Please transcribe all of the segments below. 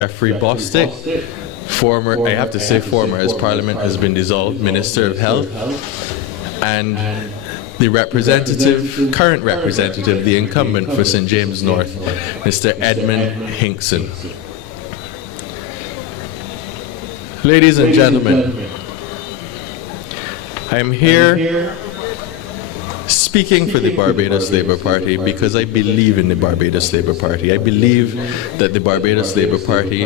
Jeffrey Bostic, former, I have to say former, as Parliament has been dissolved, Minister of Health, and the representative, current representative, the incumbent for St. James North, Mr. Edmund Hinkson. Ladies and gentlemen, I am here speaking for the Barbados Labour Party because I believe in the Barbados Labour Party. I believe that the Barbados Labour Party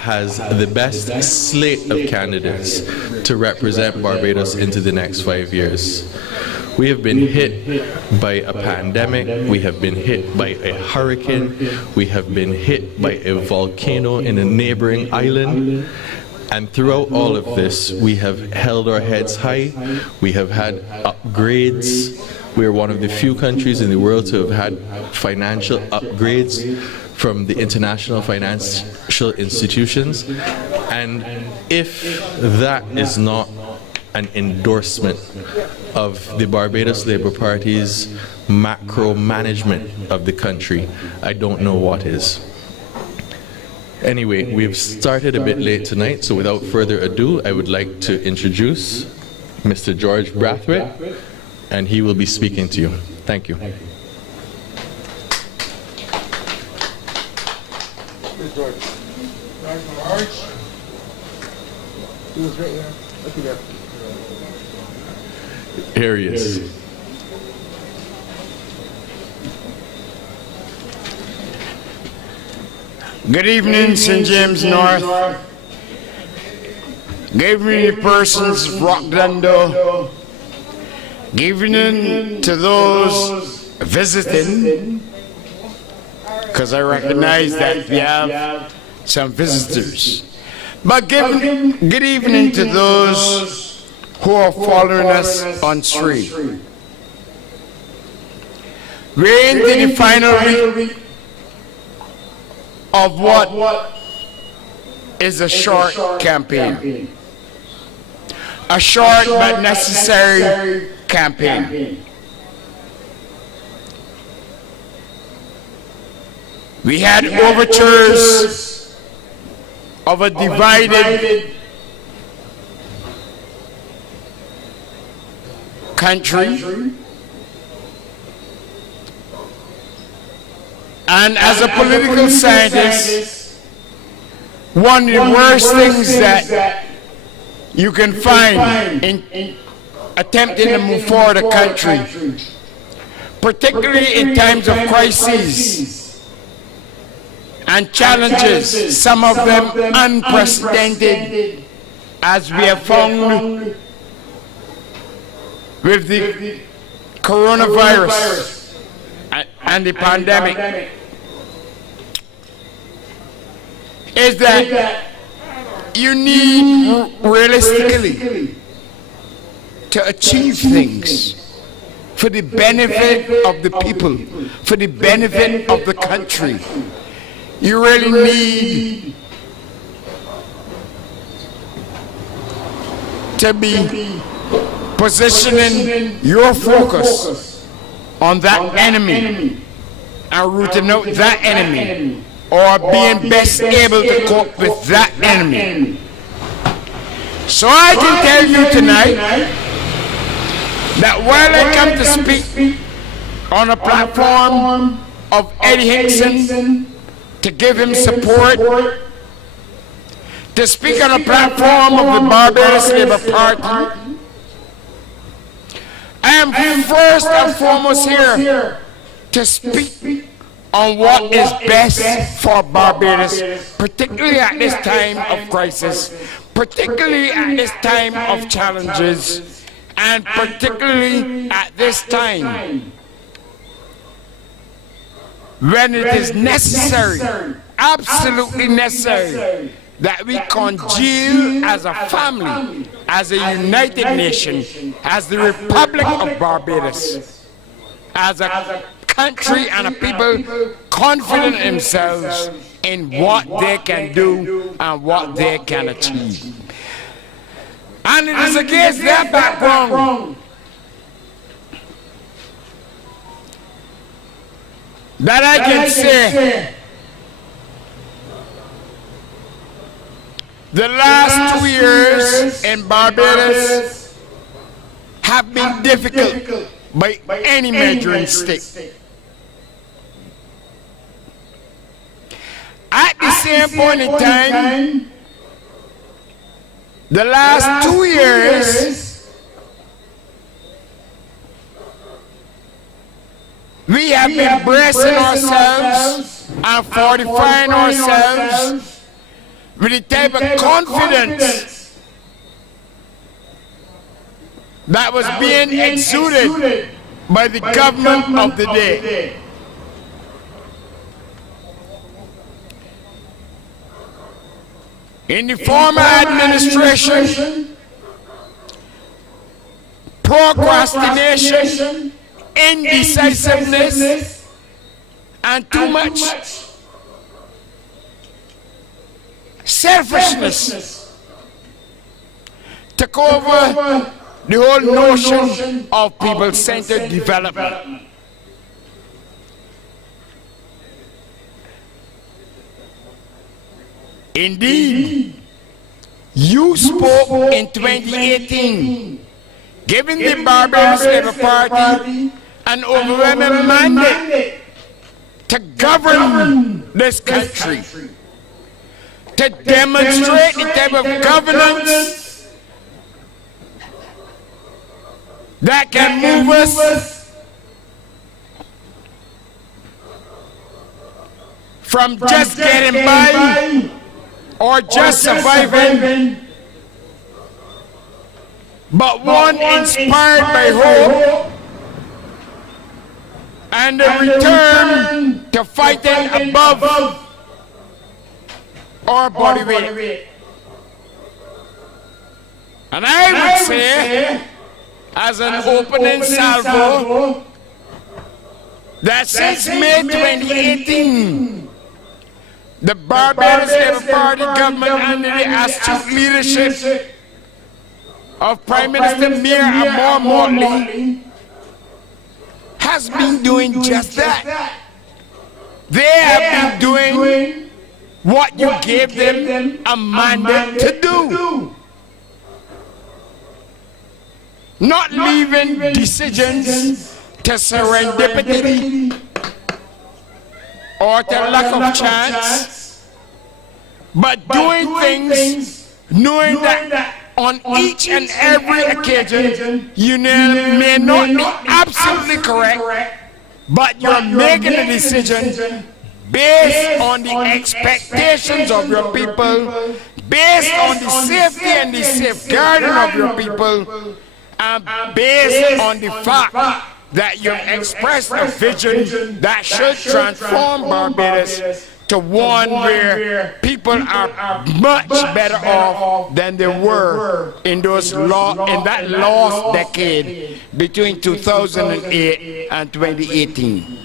has the best slate of candidates to represent Barbados into the next 5 years. We have been hit by a pandemic, we have been hit by a hurricane, we have been hit by a volcano in a neighboring island. And throughout all of this, we have held our heads high. We have had upgrades. We are one of the few countries in the world to have had financial upgrades from the international financial institutions. And if that is not an endorsement of the Barbados Labour Party's macro management of the country, I don't know what is. Anyway, we've started a bit late tonight, so without further ado, I would like to introduce Mr. George Brathwaite, and he will be speaking to you. Thank you. Here he is. Good evening, St. James North. Good evening, persons of Rock Dundo. Good evening to those visiting, because I recognize that we have some visitors. But good evening to those who are following us on stream. We're into the final week of what is a short campaign. A short but necessary campaign. We had overtures of a divided country. And as a political scientist, one of the worst things that you can find in attempting to move forward a country, particularly in times of crises and challenges, some of them unprecedented, as we have found with the coronavirus and the pandemic, is that you need realistically to achieve things for the benefit of the people, for the benefit of the country. You really need to be positioning your focus on that enemy and rooting out that enemy, or being best able to cope with that enemy. So I can tell you tonight that while I come to speak on a platform of Eddie Hinkson to give him support, to speak on a platform of the Barbados Labour Party, I am first and foremost here to speak on what is best for Barbados, particularly at this time of crisis, particularly at this time of challenges, and particularly at this time when it is necessary, absolutely necessary, that we congeal as a family, as a united nation, as the Republic of Barbados, as a country and a people confident in themselves in what they can do and what they can achieve. And it is against that background that I can say The last 2 years in Barbados have been difficult by any measuring stick. At the same point in time, the last 2 years, we have been bracing ourselves and fortifying ourselves with the type of confidence that was being exuded by the government of the day. In the former administration, procrastination, indecisiveness, and too much selfishness took over the whole notion of people-centered development. Indeed, you spoke in 2018, giving the Barbados Labour Party an overwhelming mandate to govern this country, to demonstrate the type of governance that can move us from just getting by or just surviving, but one inspired by hope and a return to fighting above our body weight. And I would say, as an opening salvo, that since May 2018, the Barbados Labour Party government under the astute leadership of Prime Minister Mir Amor Mortley has been doing just that. They have been doing what you gave them a mandate to do. Not leaving decisions to serendipity or to lack of chance, but doing things knowing that on each and every occasion you may not be absolutely correct, but you're making a decision based on the expectations of your people, based on the safety and the safeguarding of your people, and based on the fact that you've expressed a vision that should transform Barbados to one where people are much better off than they were in that lost decade between 2008 and 2018.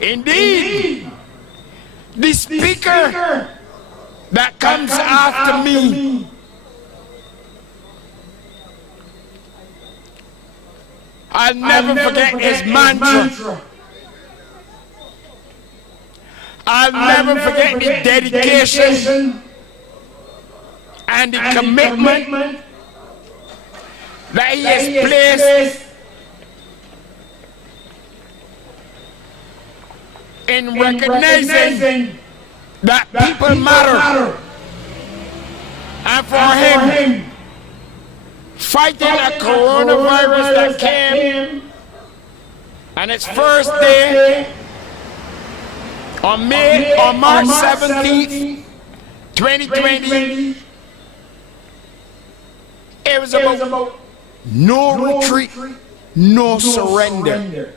Indeed, the speaker that comes after me I'll never forget his mantra. I'll never forget the dedication and the commitment that he has placed in recognizing that people matter. And for him, fighting a coronavirus that came on its first day on March 17th, 2020, it was about no retreat, no surrender.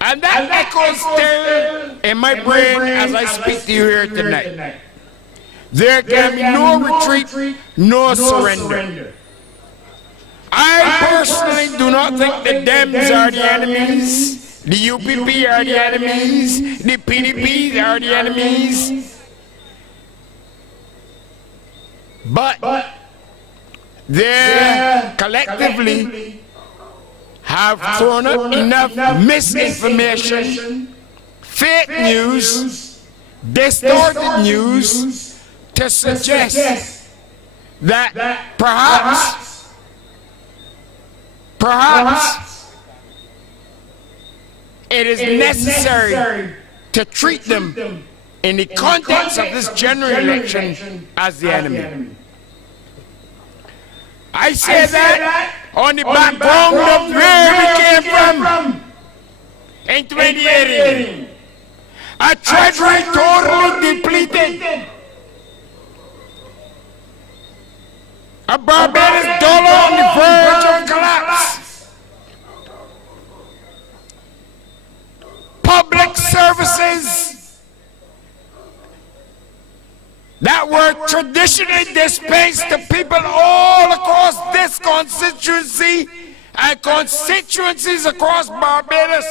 And that echoes still in my brain as I speak to you here tonight. There can be no retreat, no surrender. I personally do not think the Dems are the enemies, the UPP are the enemies, the PDP are the enemies. But they collectively have thrown up enough misinformation fake news, distorted news to suggest that perhaps it is necessary to treat them in the context of this general election as the enemy. I say that on the background of where we came from in 2018. A treasury totally depleted. A Barbados dollar on the verge of collapse. Public services that were traditionally dispensed to people all across this constituency and constituencies across Barbados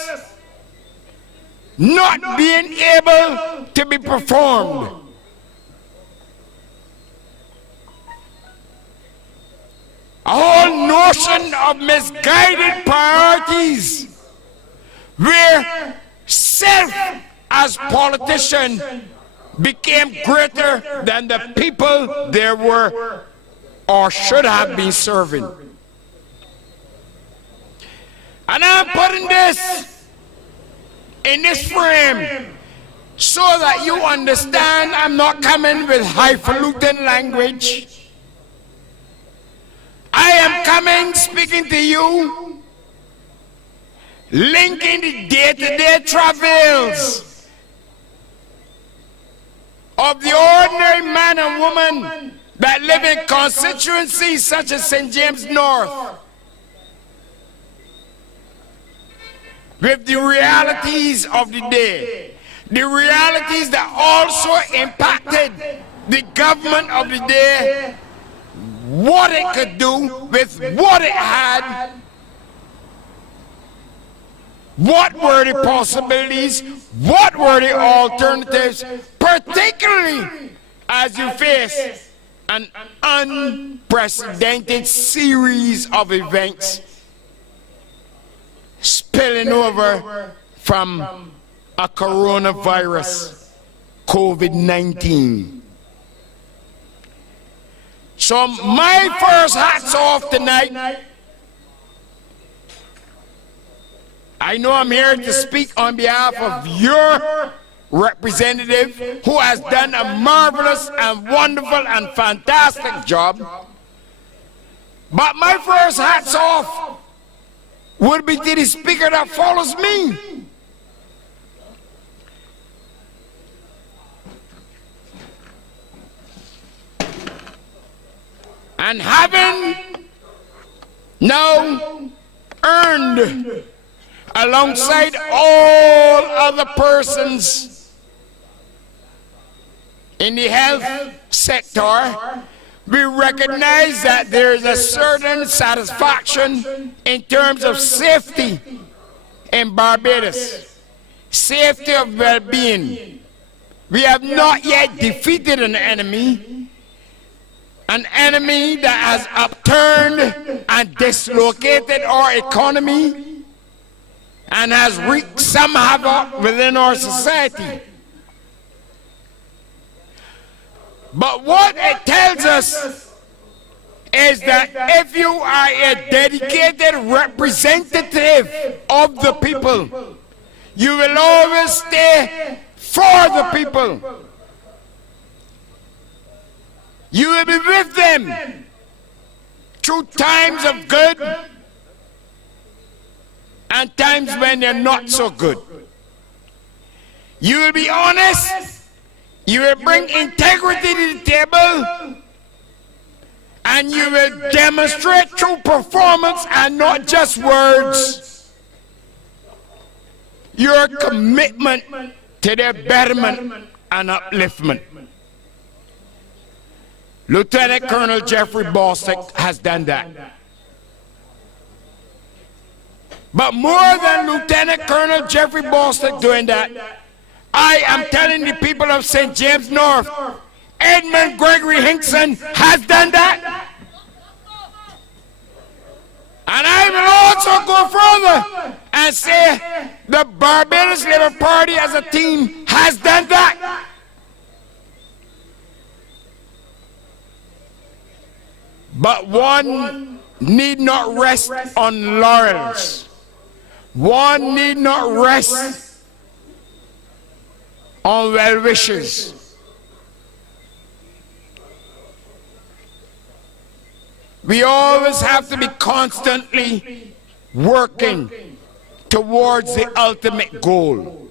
not being able to be performed. A whole notion of misguided priorities where self as politician became greater than the people there were or should have been serving. And I'm putting this in this frame so that you understand I'm not coming with highfalutin language. I am coming speaking to you, linking the day-to-day travails of the ordinary man and woman that live in constituencies such as St. James North with the realities of the day, the realities that also impacted the government of the day, what it could do with what it had, what were the possibilities, what were the alternatives, particularly as you face an unprecedented series of events spilling over from a coronavirus, COVID-19. So my first hat's off tonight. I know I'm here to speak on behalf of your representative who has done a marvelous and wonderful and fantastic job. But my first hat's off would be to the speaker that follows me. And having now earned alongside all other persons in the health sector, we recognize that there is a certain satisfaction in terms of safety in Barbados, safety of well-being. We have not yet defeated an enemy that has upturned and dislocated our economy and has wreaked some havoc within our society. But what it tells us is that if you are a dedicated representative of the people, you will always stay for the people. You will be with them through times of good and times when they're not so good. You will be honest. You will bring integrity to the table, and you will demonstrate through performance and not just words your commitment to their betterment and upliftment. Lieutenant Colonel Jeffrey Bostick has done that. But more than Lieutenant Colonel Jeffrey Bostick doing that, I am telling the people of St. James North, Edmund Gregory Hinkson has done that. And I will also go further and say the Barbados Labour Party as a team has done that. But one need not rest on laurels. One need not rest on well wishes. We always have to be constantly working towards the ultimate goal.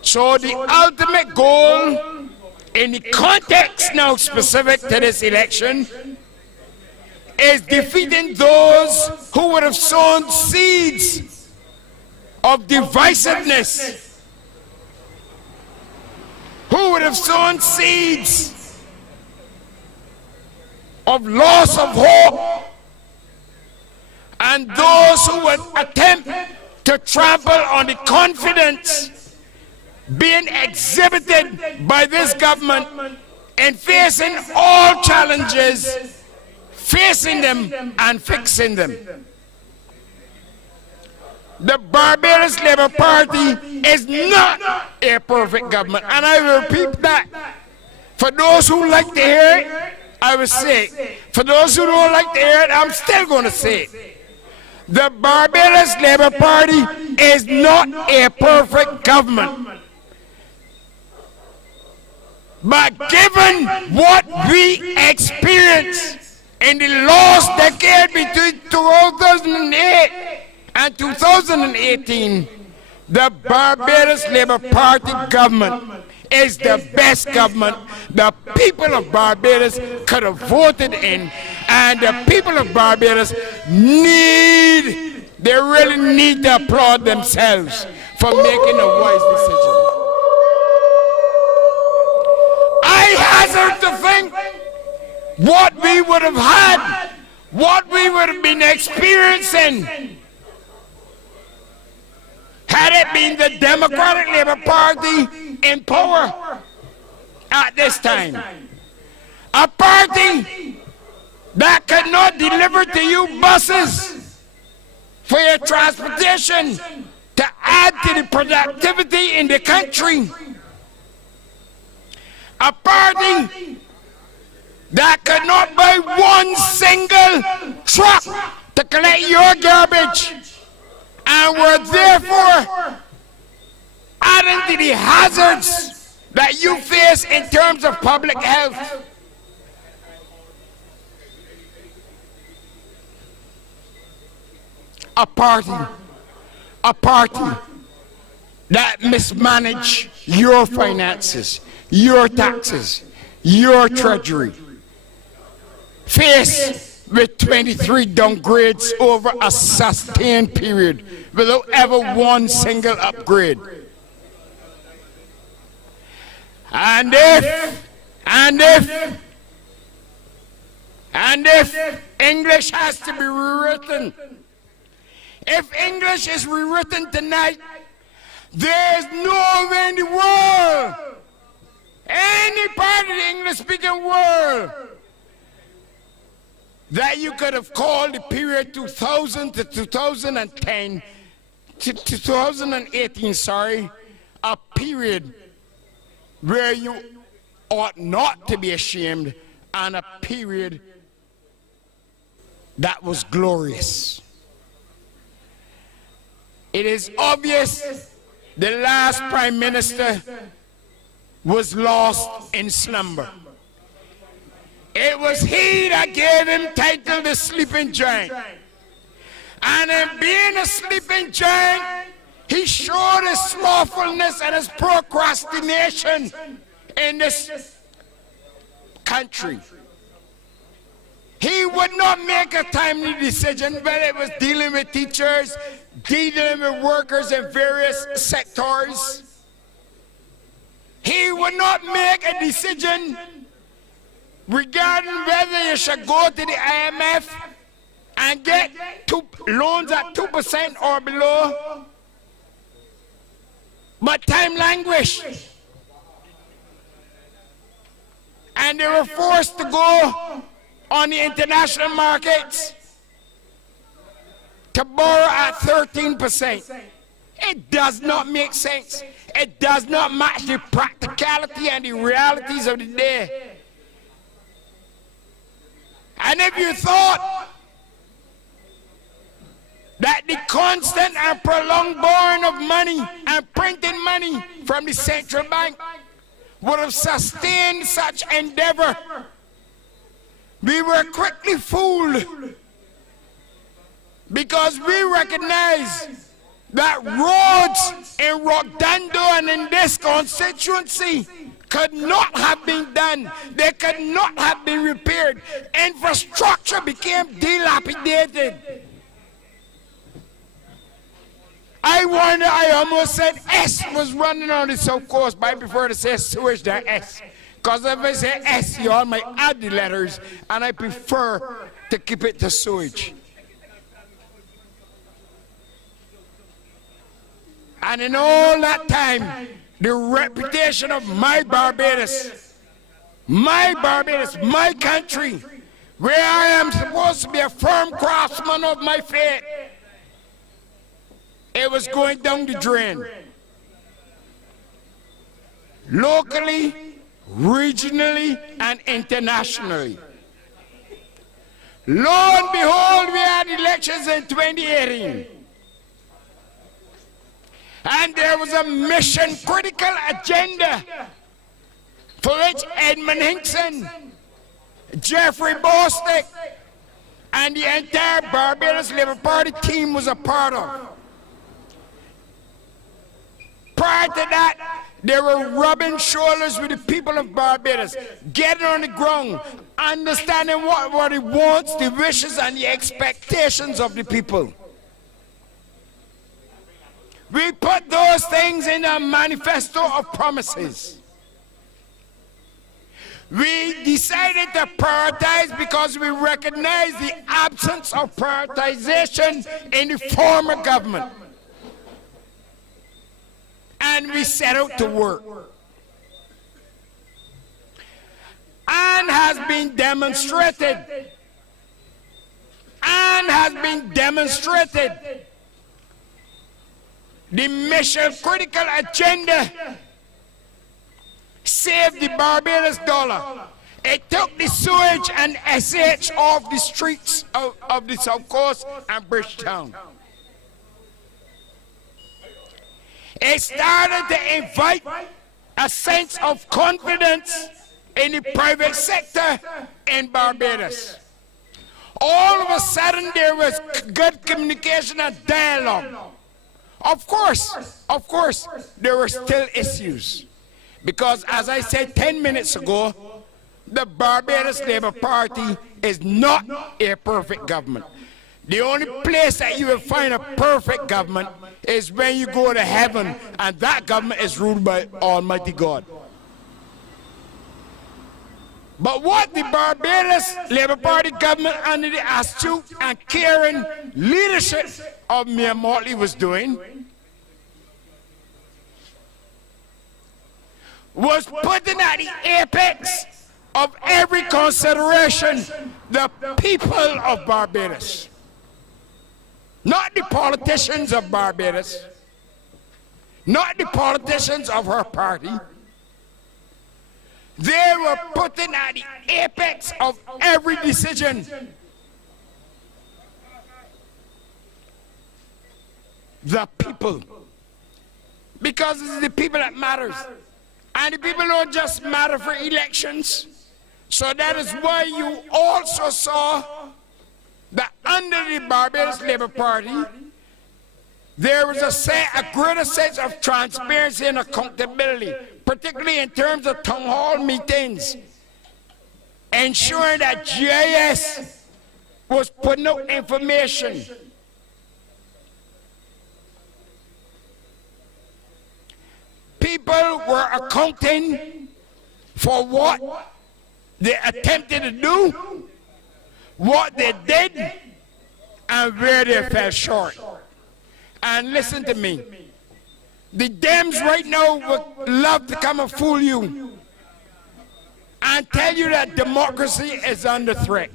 So the ultimate goal in the context now specific to this election is defeating those who would have sown seeds of divisiveness, who would have sown seeds of loss of hope, and those who would attempt to trample on the confidence being exhibited by this government in facing all challenges, facing them and fixing them. The Barbados Labour Party is not a perfect government, and I will repeat that. For those who like to hear it, I will say it. For those who don't like to hear it, I'm still going to say it. The Barbados Labour Party is not a perfect government. But given what we experienced in the last decade between 2008 and 2018, the Barbados Labour Party government is the best government the people of Barbados could have voted in, and the people of Barbados they really need to applaud themselves for making a wise decision. I hazard to think what we would have had, what we would have been experiencing had it been the Democratic Labour Party in power at this time. A party that could not deliver to you buses for your transportation to add to the productivity in the country. A party that could not buy one single truck to collect your garbage, and were therefore adding to the hazards that you face in terms of public health. A party that mismanaged your finances, your taxes, your treasury, faced with 23 downgrades over a sustained period without ever one single upgrade. And if English has to be rewritten, if English is rewritten tonight, there is nowhere in the world, any part of the English-speaking world, that you could have called the period 2000 to 2010 to 2018, a period where you ought not to be ashamed, and a period that was glorious. It is obvious the last Prime Minister was lost in slumber. It was he that gave him title the sleeping giant. And in being a sleeping giant, he showed his slothfulness and his procrastination in this country. He would not make a timely decision, whether it was dealing with teachers, dealing with workers in various sectors. He would not make a decision regarding whether you should go to the IMF and get loans at 2% or below. But time languished, and they were forced to go on the international markets to borrow at 13%. It does not make sense. It does not match the practicality and the realities of the day. And if you thought that the constant and prolonged borrowing of money and printing money from the central bank would have sustained such endeavor, we were quickly fooled, because we recognize that roads in Dundo and in this constituency could not have been done. They could not have been repaired. Infrastructure became dilapidated. I almost said S was running on the south coast, but I prefer to say sewage than S. Because if I say S, you all might add the letters, and I prefer to keep it to sewage. And in all that time, the reputation of my Barbados, my country, where I am supposed to be a firm craftsman of my faith, it was going down the drain. Locally, regionally, and internationally. Lo and behold, we had elections in 2018. And there was a mission-critical agenda for which Edmund Hinkson, Jeffrey Bostick, and the entire Barbados Labour Party team was a part of. Prior to that, they were rubbing shoulders with the people of Barbados, getting on the ground, understanding what it wants, the wishes and the expectations of the people. We put those things in a manifesto of promises. We decided to prioritize because we recognize the absence of prioritization in the former government. And we set out to work. And has been demonstrated. The mission-critical agenda saved the Barbados dollar. It took the sewage and SH off the streets of the South Coast and Bridgetown. It started to invite a sense of confidence in the private sector in Barbados. All of a sudden there was good communication and dialogue. Of course, there were still issues. Because as I said 10 minutes ago, the Barbados Labour Party is not a perfect government. The only place that you will find a perfect government is when you go to heaven, and that government is ruled by Almighty God. But what the Barbados Labour Party government under the astute and caring leadership of Mayor Motley was doing was putting at the apex of every consideration the people of Barbados. Not the politicians of Barbados, not the politicians of her party. They were putting at the apex of every decision the people. Because it's the people that matters. And the people don't just matter for elections. So that is why you also saw that under the Barbados Labour Party, there was a greater sense of transparency and accountability, particularly in terms of town hall meetings, ensuring that GIS was putting out information. People were accounting for what they attempted to do, what they did, and where they fell short. And listen to me, the Dems right now would love to come and fool you and tell you that democracy is under threat.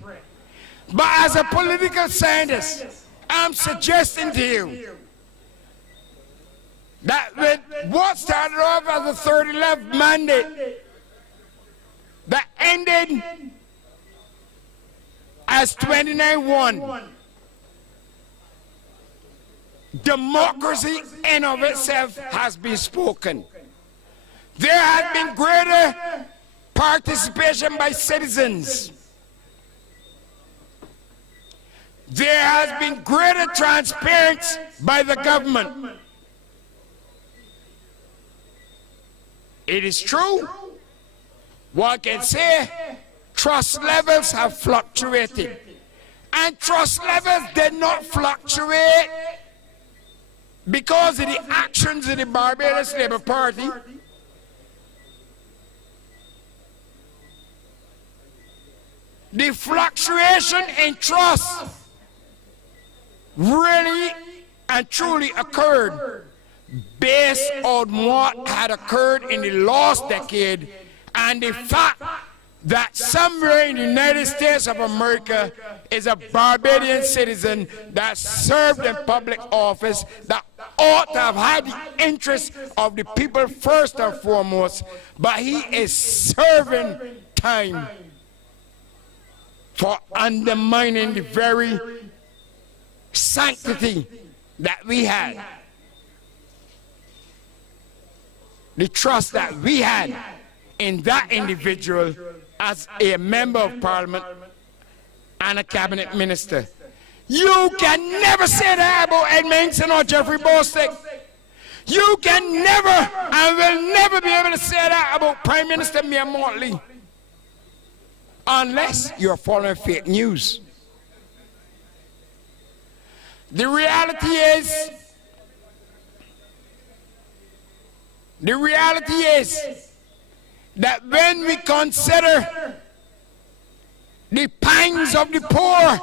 But as a political scientist, I'm suggesting to you that with what started off as a 30-left mandate that ended as 29-1, democracy in of itself has been spoken. There has been greater participation by citizens. There has been greater transparency by the government. It is true, one can say trust levels have fluctuated. And trust levels did not fluctuate because of the actions of the Barbados Labour Party. The fluctuation in trust really and truly occurred based on what had occurred in the last decade and the fact that somewhere in the United States of America is a Barbadian citizen that served in public office that ought to have had the interests of the people first and foremost, but he is serving time for undermining the very sanctity that we had, the trust that we had in that individual as a member of parliament and a cabinet minister. You can never say that about Edmund Hinkson or Jeffrey Bostick. You can never and will never be able to say that about Prime Minister Mia Motley unless you're following fake news. The reality is that when we consider the pangs of the poor,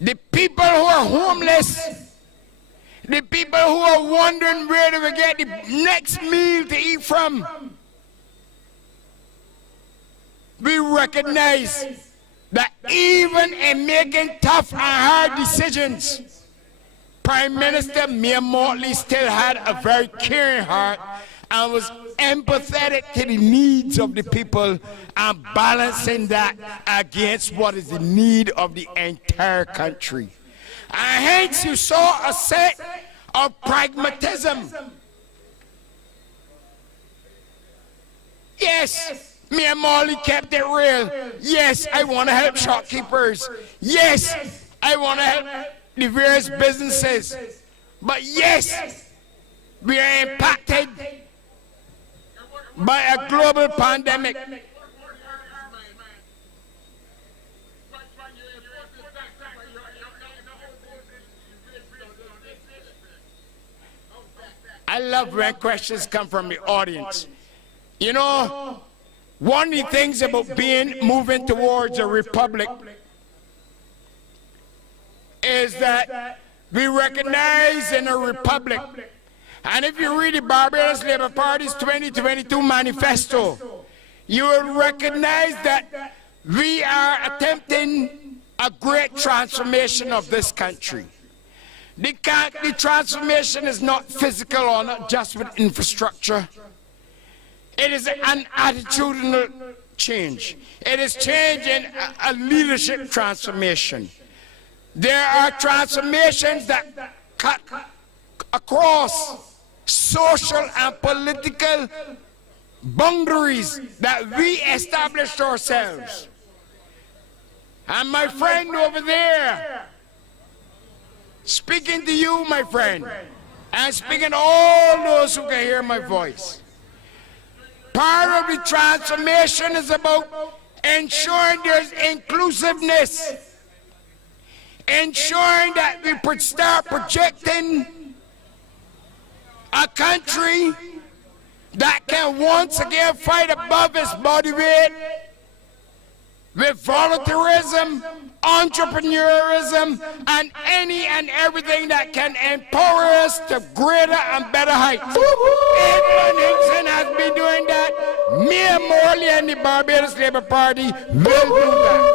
the people who are homeless, the people who are wondering where they will get the next meal to eat from, we recognize that even in making tough and hard decisions, Prime Minister Mia Motley still had a very caring heart and was empathetic to the needs of the people and balancing that against what is the need of the entire country. And hence you saw a set of pragmatism. Yes, Mia Motley kept it real. Yes, I want to help shopkeepers. Yes, I want to help the various businesses. But yes, we are impacted by a global pandemic. I love when questions come from the audience. You know, one of the things about moving towards a republic is that we recognize in a republic, and if you read the Barbados Labour Party's 2022 manifesto, you will recognize that we are attempting a great transformation of this country. The transformation is not physical or not just with infrastructure. It is an attitudinal change. It is change in a leadership transformation. There are transformations that cut across social and political boundaries that we established ourselves. And my friend over there, speaking to you, my friend, and speaking to all those who can hear my voice, part of the transformation is about ensuring there's inclusiveness, ensuring that we start projecting a country that can once again fight above its body weight with volunteerism, entrepreneurism, and any and everything that can empower us to greater and better heights. Edmund Hinkson has been doing that. Mia Motley and the Barbados Labour Party will do that.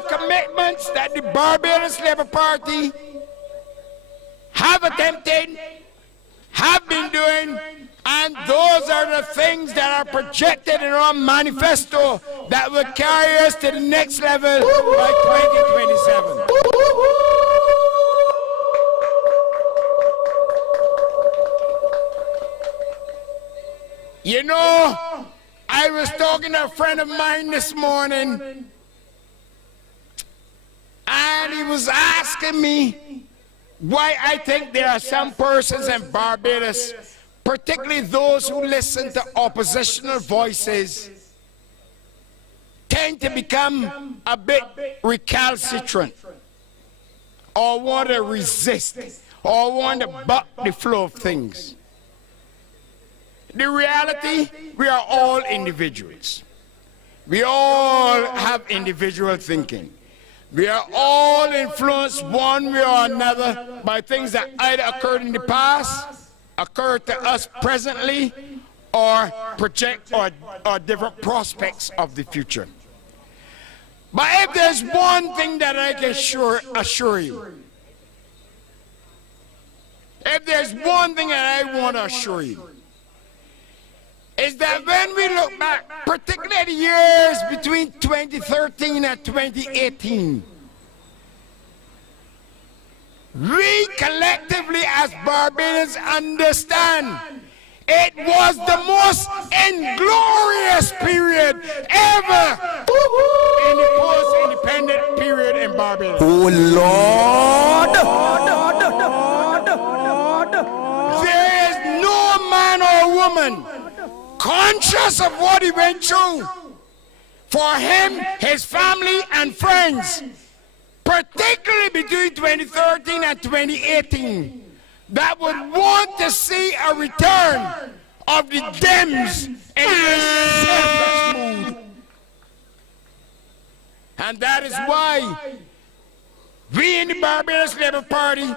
are commitments that the Barbados Labour Party have attempted, have been doing, and those are the things that are projected in our manifesto that will carry us to the next level by 2027. You know, I was talking to a friend of mine this morning, and he was asking me why I think there are some persons in Barbados, particularly those who listen to oppositional voices, tend to become a bit recalcitrant, or want to resist, or want to buck the flow of things. The reality, we are all individuals. We all have individual thinking. We are all influenced one way or another by things that either occurred in the past, occur to us presently, or project or different prospects of the future. But if there's one thing that I can assure you, if there's one thing that I want to assure you, is that when we look back, particularly the years between 2013 and 2018, we collectively as Barbadians understand it was the most inglorious period ever in the post-independent period in Barbados. Oh Lord! There is no man or woman conscious of what he went through for him, his family, and friends, particularly between 2013 and 2018, that would want to see a return of the Dems in their selfish mood. And that is why we in the Barbados Labour Party,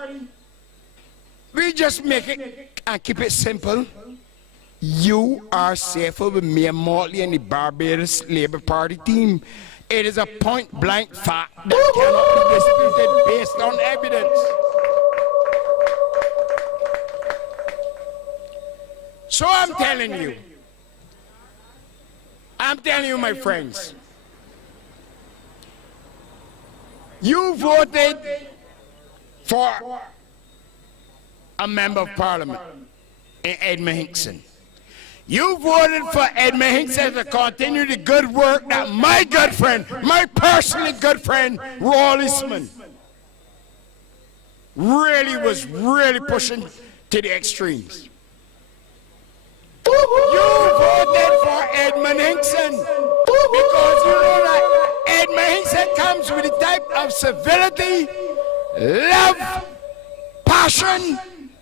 we just make it and keep it simple. You are safer with me and Mortley and the Barbados Labour Party team. It is a point-blank fact that cannot be disputed based on evidence. So I'm telling you, my friends, you voted for a member of parliament in Edmund Hinkson. You voted for Edmund Hinkson to continue the good work that my good friend, my personally good friend, Rawlisman, was really pushing to the extremes. You voted for Edmund Hinkson because you know that Edmund Hinkson comes with a type of civility, love, passion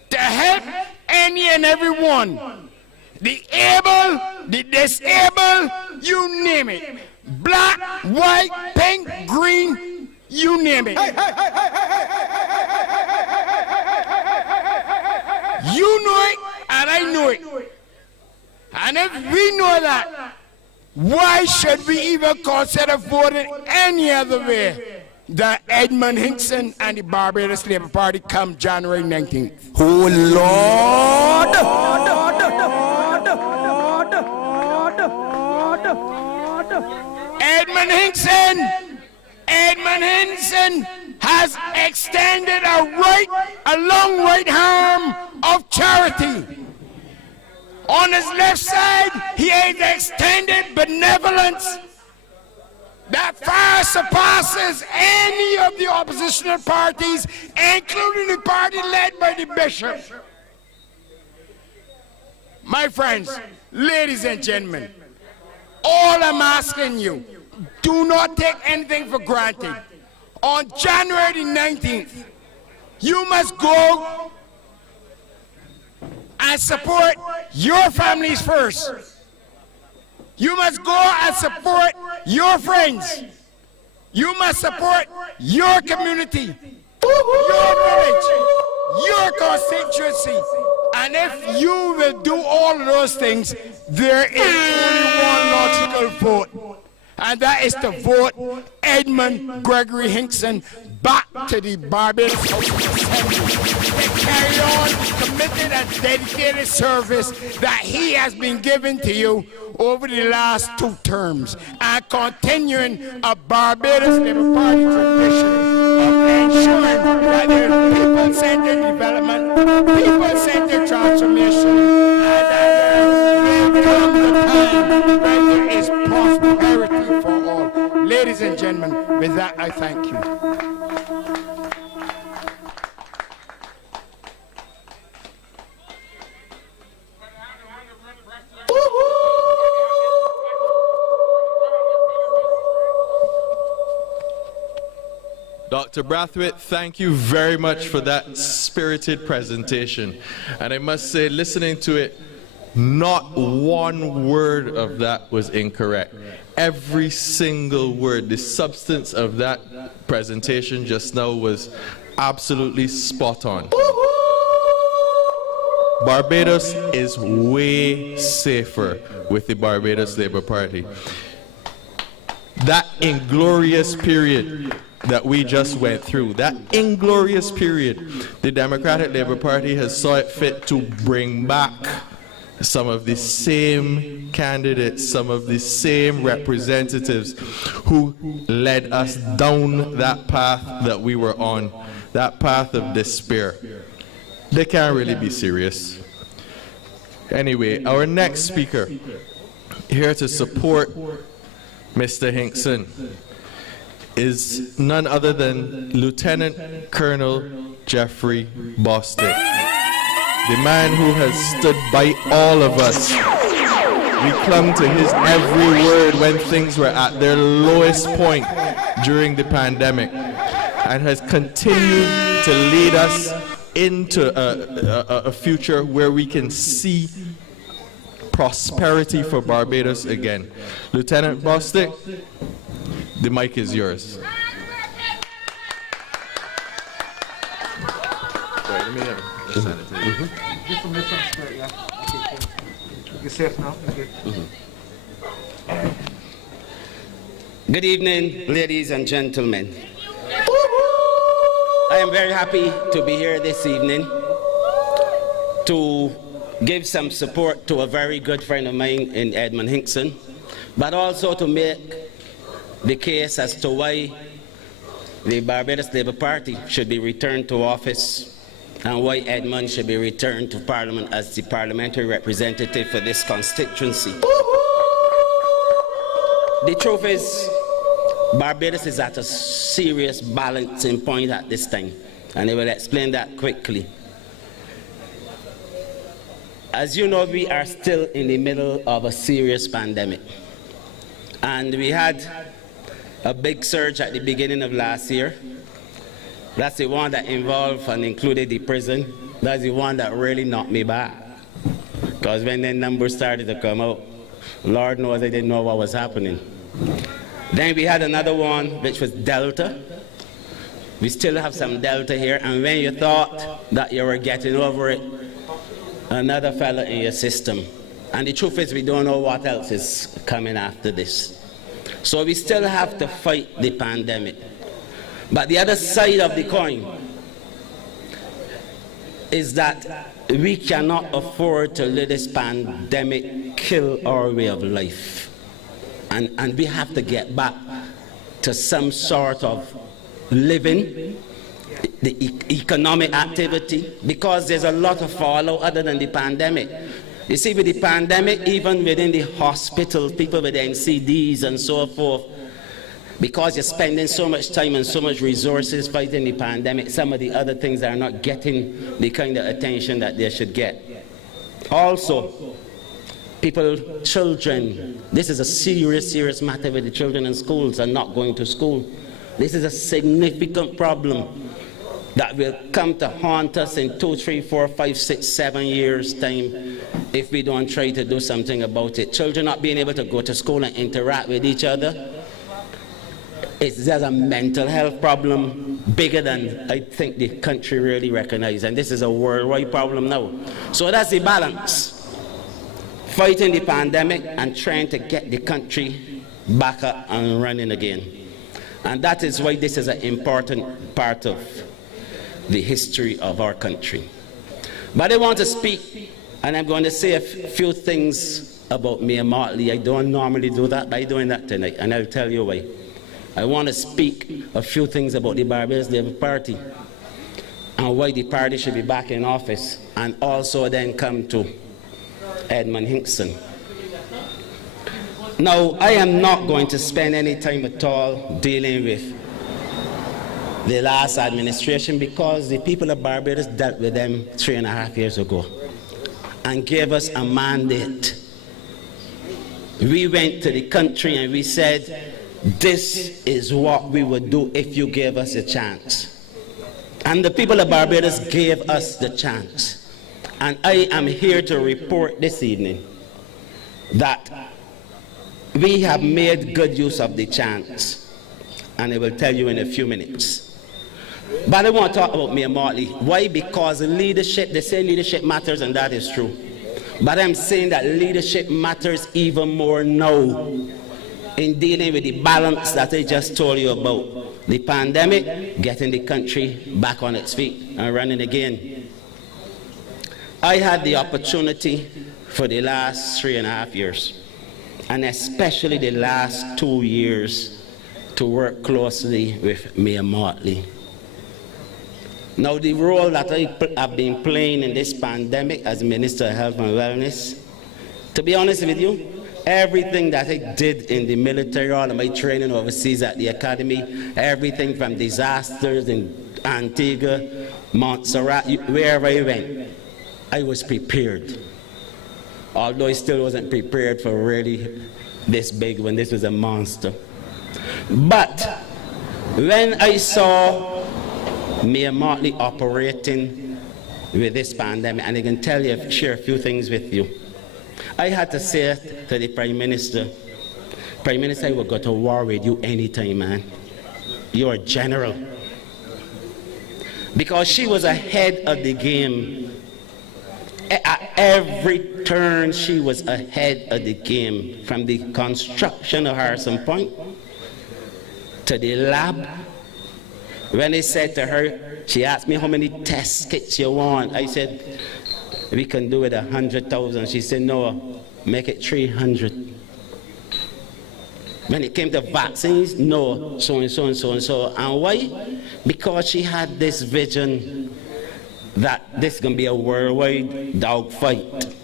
to help any and everyone. The able, the disabled, you name it. Black, white, pink, green, you name it. You know it, and I know it. And if we know that, why should we even consider voting any other way than Edmund Hinkson and the Barbados Labour Party come January 19th? Oh Lord! Edmund Hinkson has extended a long right arm of charity. On his left side, he has extended benevolence that far surpasses any of the oppositional parties, including the party led by the bishop. My friends, ladies and gentlemen, all I'm asking you, do not take anything for granted. On January the 19th, you must go and support your families first. You must go and support your friends. You must support your community, your village, your constituency. And if you will do all of those things, there is only one logical vote. and that is to vote Edmund Gregory Hinkson back to the Barbados House of Assembly to carry on the committed and dedicated service that he has been given to you over the last 2 terms, and continuing a Barbados Labour Party tradition of ensuring that there is people-centered development, people-centered transformation, and that there will come the time when there is prosperity for all. Ladies and gentlemen, with that I thank you. Dr. Brathwaite, thank you very much for that spirited presentation. And I must say, listening to it, not one word of that was incorrect. Every single word, the substance of that presentation just now was absolutely spot on. Barbados is way safer with the Barbados Labour Party. That inglorious period that we just went through, that inglorious period, the Democratic Labour Party has saw it fit to bring back some of the same candidates, some of the same representatives who led us down that path that we were on, that path of despair. They can't really be serious. Anyway, our next speaker here to support Mr. Hinkson is none other than Lieutenant Colonel Jeffrey Bostic, the man who has stood by all of us. We clung to his every word when things were at their lowest point during the pandemic, and has continued to lead us into a future where we can see prosperity for Barbados again. Lieutenant Bostic, the mic is yours. Good evening, ladies and gentlemen. I am very happy to be here this evening to give some support to a very good friend of mine in Edmund Hinkson, but also to make the case as to why the Barbados Labour Party should be returned to office and why Edmund should be returned to Parliament as the parliamentary representative for this constituency. The truth is, Barbados is at a serious balancing point at this time, and I will explain that quickly. As you know, we are still in the middle of a serious pandemic, and we had a big surge at the beginning of last year. That's the one that involved and included the prison. That's the one that really knocked me back, because when the numbers started to come out, Lord knows I didn't know what was happening. Then we had another one, which was Delta. We still have some Delta here, and when you thought that you were getting over it, another fella in your system. And the truth is, we don't know what else is coming after this. So we still have to fight the pandemic. But the other side of the coin is that we cannot afford to let this pandemic kill our way of life. And we have to get back to some sort of living, the economic activity, because there's a lot of fallout other than the pandemic. You see, with the pandemic, even within the hospitals, people with NCDs and so forth, because you're spending so much time and so much resources fighting the pandemic, some of the other things are not getting the kind of attention that they should get. Also, people, children, this is a serious, serious matter with the children in schools and not going to school. This is a significant problem that will come to haunt us in 2, 3, 4, 5, 6, 7 years' time if we don't try to do something about it. Children not being able to go to school and interact with each other, it's just a mental health problem bigger than I think the country really recognizes, and this is a worldwide problem now. So that's the balance. Fighting the pandemic and trying to get the country back up and running again. And that is why this is an important part of the history of our country. But I want to speak, and I'm going to say a few things about Mayor Motley. I don't normally do that, but I'm doing that tonight, and I'll tell you why. I want to speak a few things about the Barbados Labour Party and why the party should be back in office, and also then come to Edmund Hinkson. Now, I am not going to spend any time at all dealing with the last administration, because the people of Barbados dealt with them 3.5 years ago and gave us a mandate. We went to the country and we said, this is what we would do if you gave us a chance. And the people of Barbados gave us the chance. And I am here to report this evening that we have made good use of the chance. And I will tell you in a few minutes. But I want to talk about Mayor Motley. Why? Because leadership, they say leadership matters, and that is true. But I'm saying that leadership matters even more now in dealing with the balance that I just told you about. The pandemic, getting the country back on its feet and running again. I had the opportunity for the last 3.5 years, and especially the last 2 years, to work closely with Mayor Motley. Now, the role that I have been playing in this pandemic as Minister of Health and Wellness, to be honest with you, everything that I did in the military, all of my training overseas at the academy, everything from disasters in Antigua, Montserrat, wherever I went, I was prepared. Although I still wasn't prepared for really this big when this was a monster. But when I saw Mayor Motley operating with this pandemic, and I can tell you, share a few things with you. I had to say to the Prime Minister, I will go to war with you anytime, man. You're a general. Because she was ahead of the game. At every turn, she was ahead of the game. From the construction of Harrison Point to the lab. When I said to her, she asked me how many test kits you want. I said, we can do it 100,000. She said, no, make it 300. When it came to vaccines, no, so and so and so and so. And why? Because she had this vision that this is going to be a worldwide dogfight,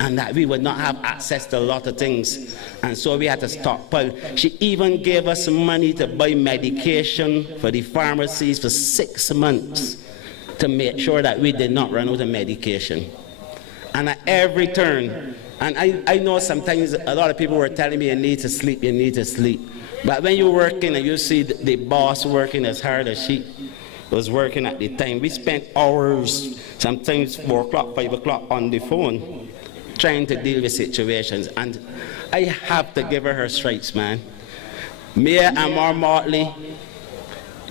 and that we would not have access to a lot of things. And so we had to stockpile. She even gave us money to buy medication for the pharmacies for 6 months to make sure that we did not run out of medication. And at every turn, and I know sometimes a lot of people were telling me, you need to sleep, you need to sleep. But when you're working and you see the boss working as hard as she was working at the time, we spent hours, sometimes 4 o'clock, 5 o'clock on the phone, trying to deal with situations. And I have to give her stripes, man. Mayor Amor Motley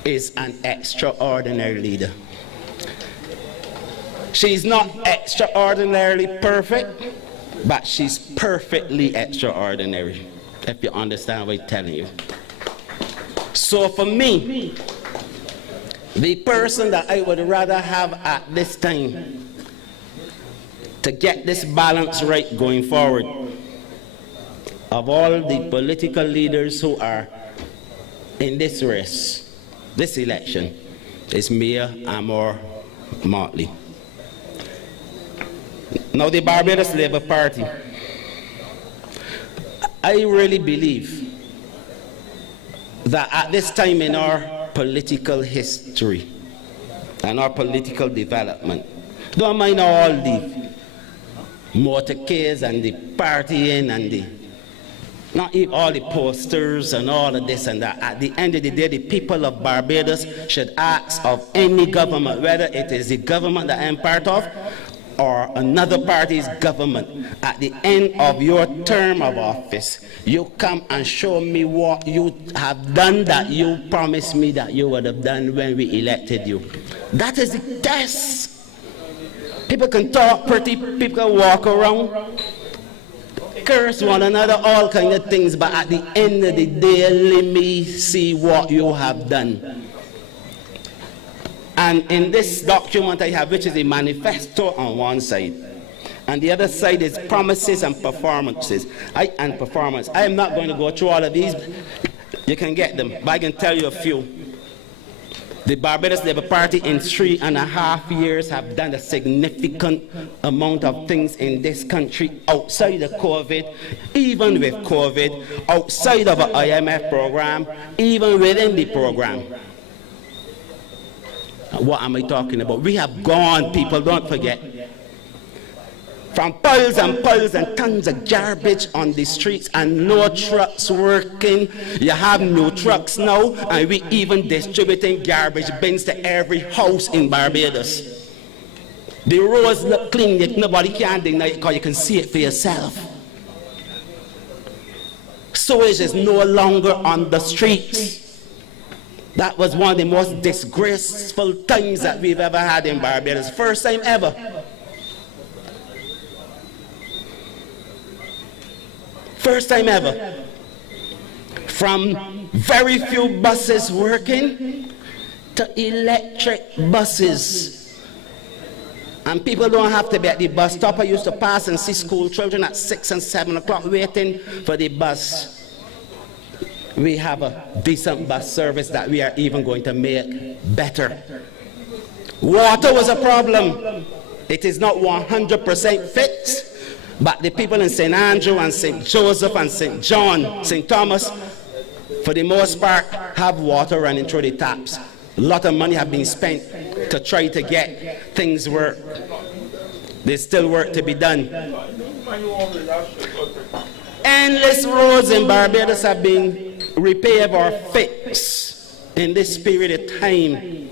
is an extraordinary leader. She's not extraordinarily perfect, but she's perfectly extraordinary, if you understand what I'm telling you. So for me, the person that I would rather have at this time to get this balance right going forward, of all the political leaders who are in this race, this election, is Mayor Amor Motley. Now, the Barbados Labour Party, I really believe that at this time in our political history and our political development, don't mind all the motorcades and the partying and the, not even all the posters and all of this and that. At the end of the day, the people of Barbados should ask of any government, whether it is the government that I'm part of or another party's government, at the end of your term of office, you come and show me what you have done that you promised me that you would have done when we elected you. That is the test. People can talk pretty, people can walk around, curse one another, all kind of things, but at the end of the day, let me see what you have done. And in this document I have, which is a manifesto on one side, and the other side is promises and performances. I am not going to go through all of these. You can get them, but I can tell you a few. The Barbados Labour Party in 3.5 years have done a significant amount of things in this country outside of COVID, even with COVID, outside of an IMF program, even within the program. What am I talking about? We have gone, people, don't forget, from piles and piles and tons of garbage on the streets and no trucks working. You have no trucks now, and we even distributing garbage bins to every house in Barbados. The roads look clean, yet nobody can deny it because you can see it for yourself. Sewage is no longer on the streets. That was one of the most disgraceful times that we've ever had in Barbados. First time ever. First time ever. From very few buses working to electric buses. And people don't have to be at the bus stop. I used to pass and see school children at 6 and 7 o'clock waiting for the bus. We have a decent bus service that we are even going to make better. Water was a problem. It is not 100% fit. But the people in St. Andrew and St. Joseph and St. John, St. Thomas, for the most part, have water running through the taps. A lot of money have been spent to try to get things work. There's still work to be done. Endless roads in Barbados have been repaired or fixed in this period of time.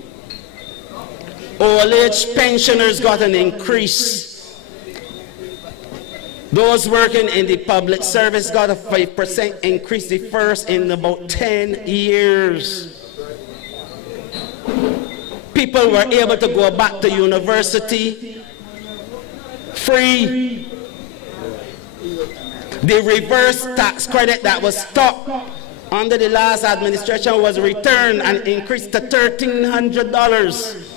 Old age pensioners got an increase. Those working in the public service got a 5% increase, the first in about 10 years. People were able to go back to university free. The reverse tax credit that was stopped under the last administration was returned and increased to $1,300.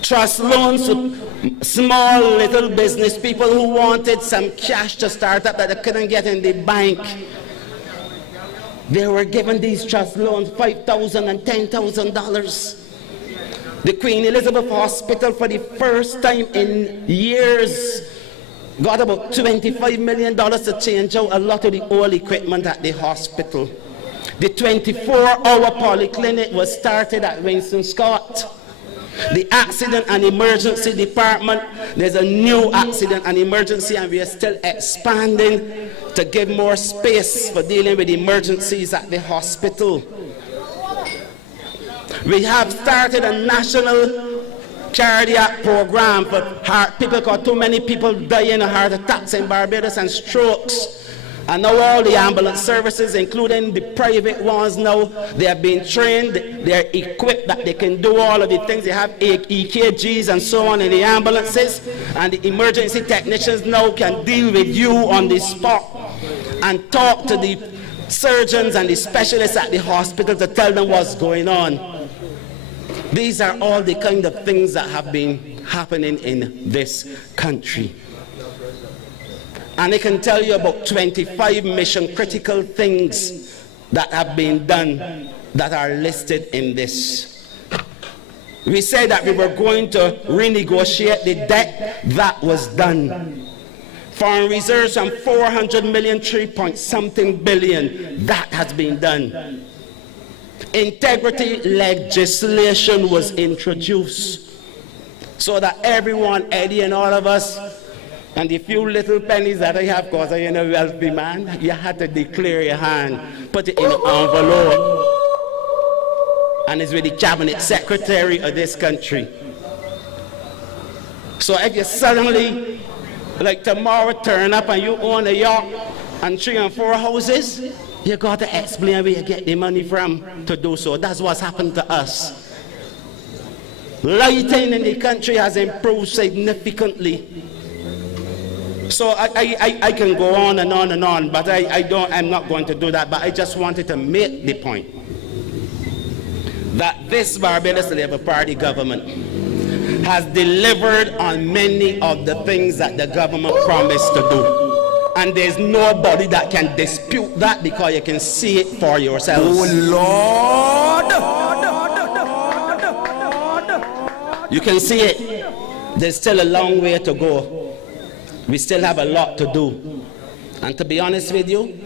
Trust loans to small little business people who wanted some cash to start up that they couldn't get in the bank. They were given these trust loans, $5,000 and $10,000. The Queen Elizabeth Hospital, for the first time in years, got about $25 million to change out a lot of the old equipment at the hospital. The 24-hour polyclinic was started at Winston Scott. The accident and emergency department, there's a new accident and emergency, and we are still expanding to give more space for dealing with emergencies at the hospital. We have started a national cardiac program for heart people, because too many people dying of heart attacks in Barbados and strokes. And now all the ambulance services, including the private ones now, they have been trained, they are equipped that they can do all of the things. They have EKGs and so on in the ambulances, and the emergency technicians now can deal with you on the spot and talk to the surgeons and the specialists at the hospital to tell them what's going on. These are all the kind of things that have been happening in this country. And I can tell you about 25 mission critical things that have been done that are listed in this. We said that we were going to renegotiate the debt. That was done. Foreign reserves from 400 million, 3-point-something billion. That has been done. Integrity legislation was introduced so that everyone, Eddie and all of us, and the few little pennies that I have, because I am a wealthy man, you had to declare your hand, put it in an envelope, and it's with the cabinet secretary of this country. So if you suddenly, like tomorrow, turn up and you own a yacht and 3 and 4 houses, you got to explain where you get the money from to do so. That's what's happened to us. Lighting in the country has improved significantly. So I can go on and on and on, but I'm not going to do that. But I just wanted to make the point that this Barbados Labour Party government has delivered on many of the things that the government promised to do. And there's nobody that can dispute that because you can see it for yourselves. Oh Lord! You can see it. There's still a long way to go. We still have a lot to do. And to be honest with you,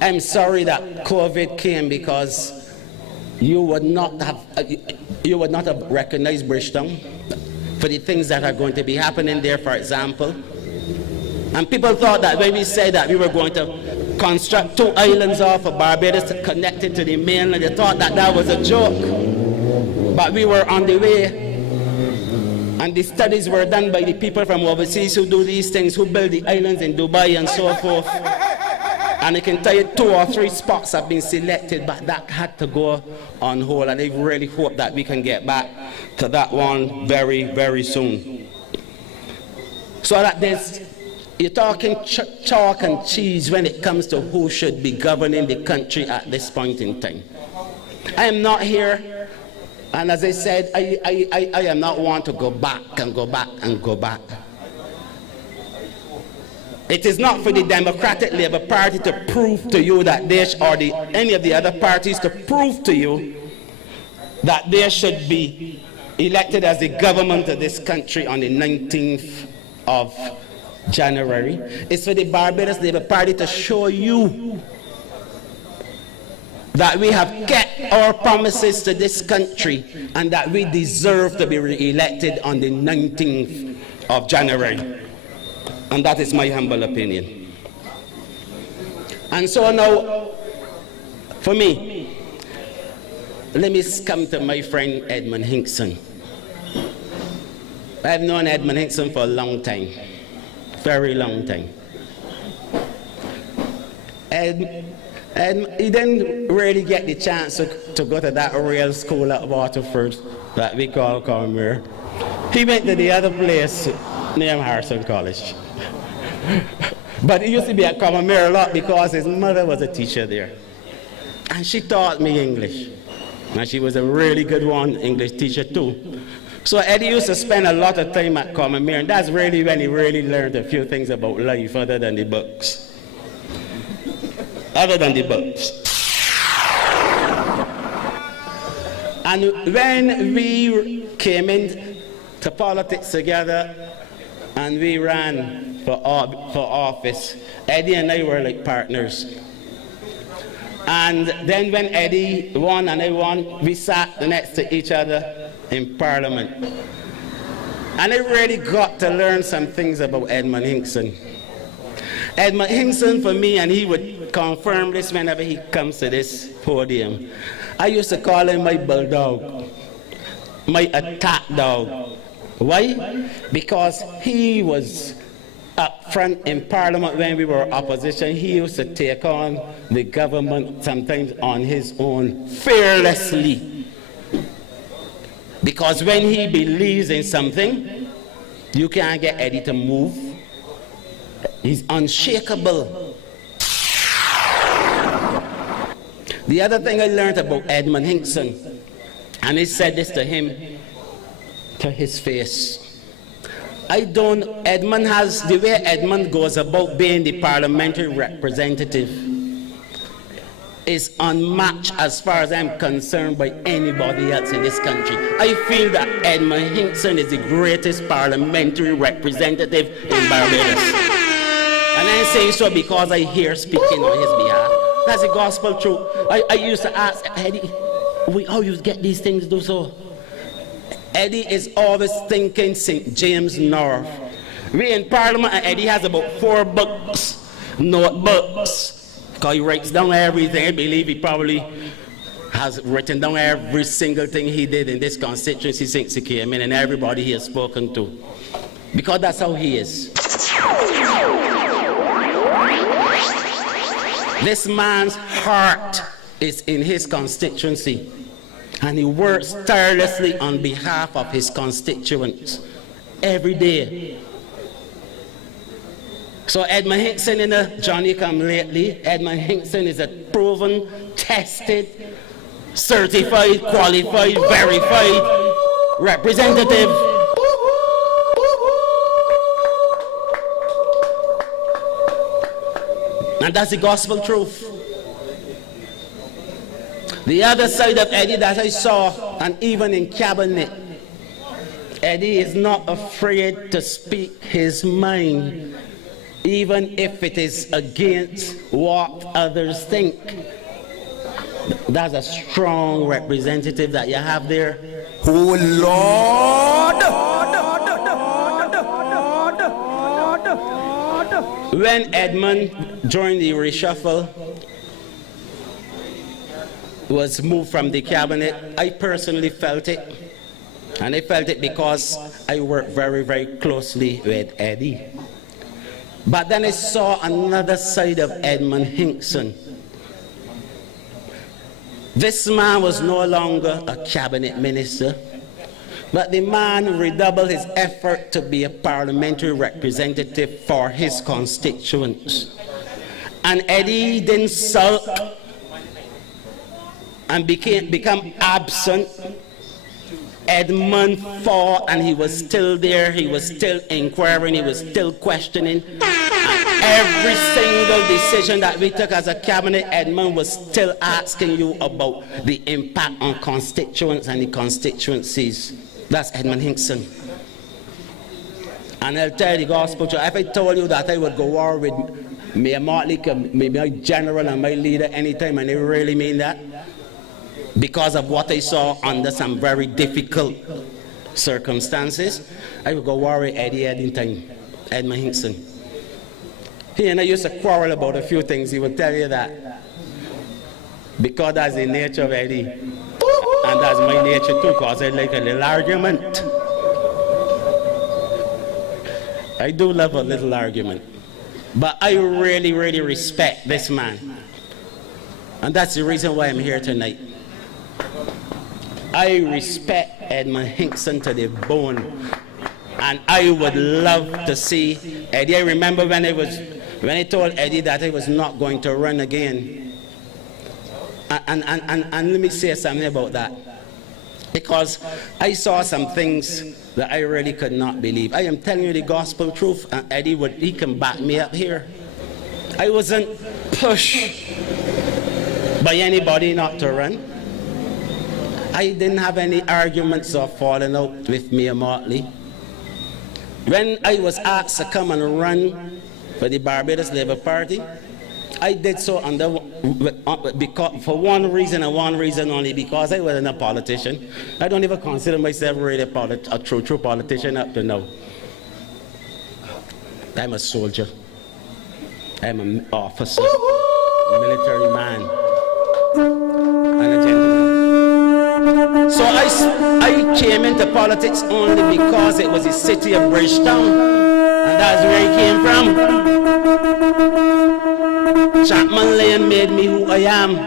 I'm sorry that COVID came because you would not have recognized Bridgetown for the things that are going to be happening there, for example. And people thought that when we said that we were going to construct 2 islands off of Barbados to connect it to the mainland, they thought that that was a joke. But we were on the way. And the studies were done by the people from overseas who do these things, who build the islands in Dubai and so forth. And I can tell you 2 or 3 spots have been selected, but that had to go on hold. And I really hope that we can get back to that one very, very soon. So that you're talking chalk and cheese when it comes to who should be governing the country at this point in time. I am not here, and as I said, I am not one to go back and go back and go back. It is not for the Democratic Labour Party to prove to you that any of the other parties to prove to you that they should be elected as the government of this country on the 19th of January. It's for the Barbados Labour Party to show you that we have kept our promises to this country and that we deserve to be re-elected on the 19th of January. And that is my humble opinion. And so now, for me, let me come to my friend Edmund Hinkson. I've known Edmund Hinkson for a long time. Very long time. And he didn't really get the chance to go to that real school at Waterford that we call Cormier. He went to the other place named Harrison College. But he used to be at Cormier a lot because his mother was a teacher there. And she taught me English. And she was a really good English teacher too. So Eddie used to spend a lot of time at Cormier, and that's really when he really learned a few things about life other than the books. Other than the books. And when we came into politics together and we ran for office, Eddie and I were like partners. And then when Eddie won and I won, we sat next to each other in Parliament. And I really got to learn some things about Edmund Hinkson. Edmund Hinkson, for me, and he would confirm this whenever he comes to this podium, I used to call him my bulldog, my attack dog. Why? Because he was up front in Parliament when we were opposition. He used to take on the government sometimes on his own fearlessly. Because when he believes in something, you can't get Eddie to move. He's unshakable. The other thing I learned about Edmund Hinkson, and he said this to him, to his face. Edmund has, the way Edmund goes about being the parliamentary representative is unmatched as far as I'm concerned by anybody else in this country. I feel that Edmund Hinkson is the greatest parliamentary representative in Barbados. And I'm saying so because I hear speaking on his behalf. That's the gospel truth. I used to ask Eddie, how you get these things do so? Eddie is always thinking St. James North. We're in Parliament and Eddie has about 4 books, notebooks, because he writes down everything. I believe he probably has written down every single thing he did in this constituency since he came in and everybody he has spoken to. Because that's how he is. This man's heart is in his constituency. And he works tirelessly on behalf of his constituents every day. So Edmund Hinkson in a Johnny come lately. Edmund Hinkson is a proven, tested, certified, qualified, verified representative. And that's the gospel truth. The other side of Eddie that I saw, and even in cabinet, Eddie is not afraid to speak his mind, even if it is against what others think. That's a strong representative that you have there. Oh Lord! When Edmund, during the reshuffle, was moved from the cabinet, I personally felt it. And I felt it because I worked very, very closely with Eddie. But then I saw another side of Edmund Hinkson. This man was no longer a cabinet minister, but the man redoubled his effort to be a parliamentary representative for his constituents. And Eddie didn't sulk and become absent. Edmund fought, and he was still there, he was still inquiring, he was still questioning. And every single decision that we took as a cabinet, Edmund was still asking you about the impact on constituents and the constituencies. That's Edmund Hinkson. And I'll tell you the gospel truth. If I told you that I would go war with Mayor Motley, my general and my leader anytime, and I really mean that, because of what I saw under some very difficult circumstances, I would go war with Eddie anytime, Edmund Hinkson. He and I used to quarrel about a few things. He would tell you that. Because that's the nature of Eddie. And that's my nature too, because I like a little argument. I do love a little argument. But I really, really respect this man. And that's the reason why I'm here tonight. I respect Edmund Hinkson to the bone. And I would love to see Eddie. I remember when I told Eddie that I was not going to run again. And let me say something about that. Because I saw some things that I really could not believe. I am telling you the gospel truth, and Eddie he can back me up here. I wasn't pushed by anybody not to run. I didn't have any arguments or falling out with Mayor Motley. When I was asked to come and run for the Barbados Labour Party, I did so for one reason and one reason only, because I wasn't a politician. I don't even consider myself really a true politician up to now. I'm a soldier. I'm an officer, a military man, and a gentleman. So I came into politics only because it was the city of Bridgetown, and that's where I came from. Chapman Lane made me who I am,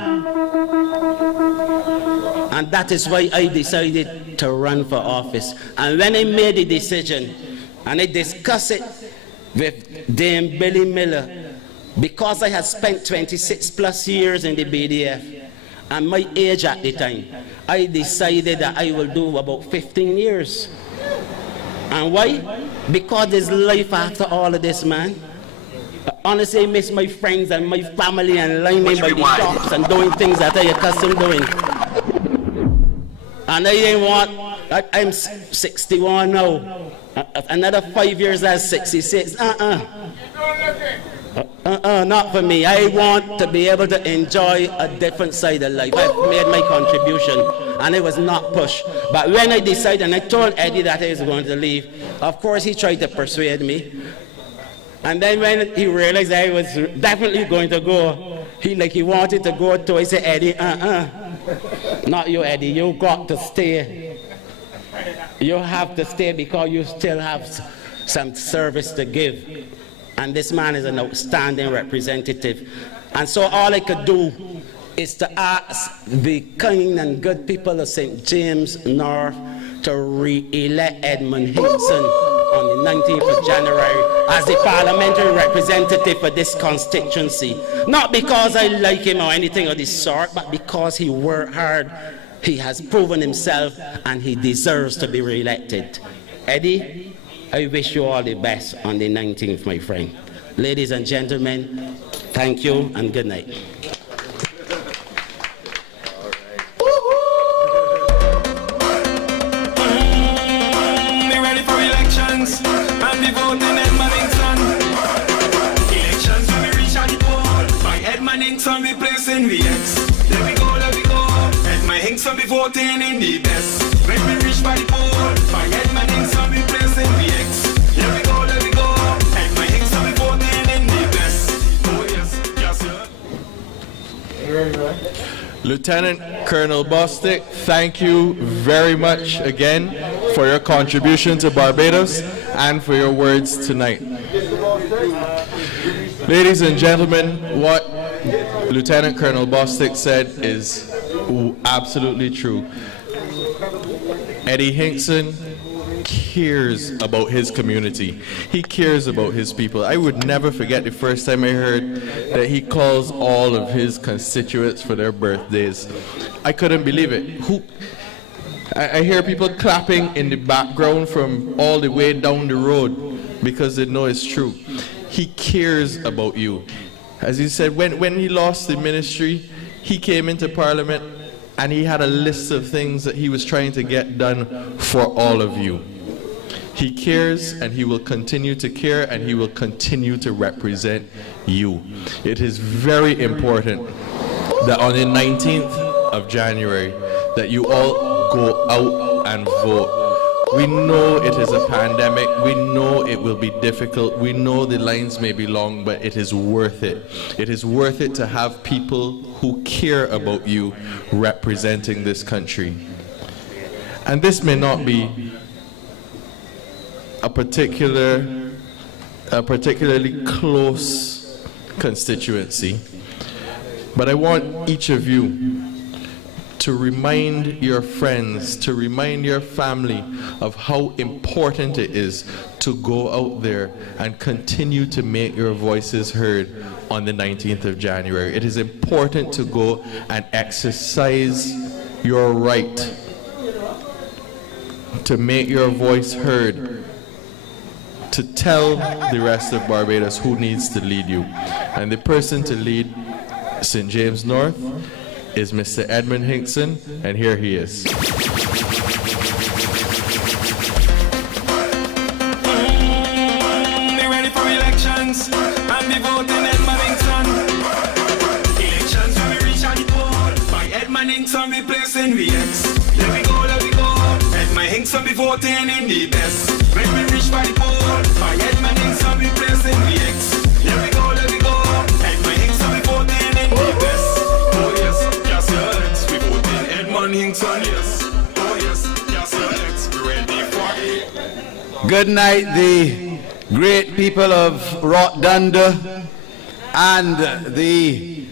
and that is why I decided to run for office. And when I made the decision and I discussed it with Dame Billy Miller, because I had spent 26 plus years in the BDF and my age at the time, I decided that I will do about 15 years. And why? Because there's life after all of this, man. Honestly, I miss my friends and my family and lining by the shops and doing things that I accustomed doing. And I didn't want, I'm 61 now. Another 5 years, that's 66. Not for me. I want to be able to enjoy a different side of life. I've made my contribution, and it was not pushed. But when I decided, and I told Eddie that I was going to leave, of course he tried to persuade me. And then when he realized I was definitely going to go, he wanted to go too. I said, Eddie, not you, Eddie, you got to stay. You have to stay because you still have some service to give. And this man is an outstanding representative. And so all I could do is to ask the kind and good people of St. James North to re-elect Edmund Hinkson on the 19th of January as the parliamentary representative for this constituency. Not because I like him or anything of the sort, but because he worked hard, he has proven himself, and he deserves to be re-elected. Eddie, I wish you all the best on the 19th, my friend. Ladies and gentlemen, thank you and good night. We ready for elections and we voting Edmund Hinkson. Elections when we reach at the poll. By Edmund Hinkson we placing VX. Let me go, let me go. Edmund Hinkson we voting in the best. When we reach by the poll. By Edmund Hinkson we placing VX. Let me go, let me go. Edmund Hinkson we voting in the best. Oh yes, yes sir. Lieutenant Colonel Bostic, thank you very much again for your contribution to Barbados and for your words tonight. Ladies and gentlemen, what Lieutenant Colonel Bostic said is absolutely true. Eddie Hinkson cares about his community. He cares about his people. I would never forget the first time I heard that he calls all of his constituents for their birthdays. I couldn't believe it. I hear people clapping in the background from all the way down the road because they know it's true. He cares about you. As he said, when he lost the ministry, he came into Parliament and he had a list of things that he was trying to get done for all of you. He cares, and he will continue to care, and he will continue to represent you. It is very important that on the 19th of January that you all go out and vote. We know it is a pandemic. We know it will be difficult. We know the lines may be long, but it is worth it. It is worth it to have people who care about you representing this country. And this may not be a particularly close constituency, but I want each of you to remind your friends, to remind your family of how important it is to go out there and continue to make your voices heard on the 19th of January. It is important to go and exercise your right to make your voice heard, to tell the rest of Barbados who needs to lead you. And the person to lead St. James North is Mr. Edmund Hinkson, and here he is. We ready for elections and we voting Edmund Hinkson. Elections when we reach at the poll. By Edmund Hinkson we placing VX. Let me go, let me go. Edmund Hinkson we voting in the best. When we reach by the poll. By Edmund Hinkson we placing VX. Let me go, let me go. Edmund Hinkson we voting in the best. Oh yes, yes yes. We voting Edmund Hinkson, yes. Oh yes, yes yes. We ready for it. Good night, the great people of Dundo, and the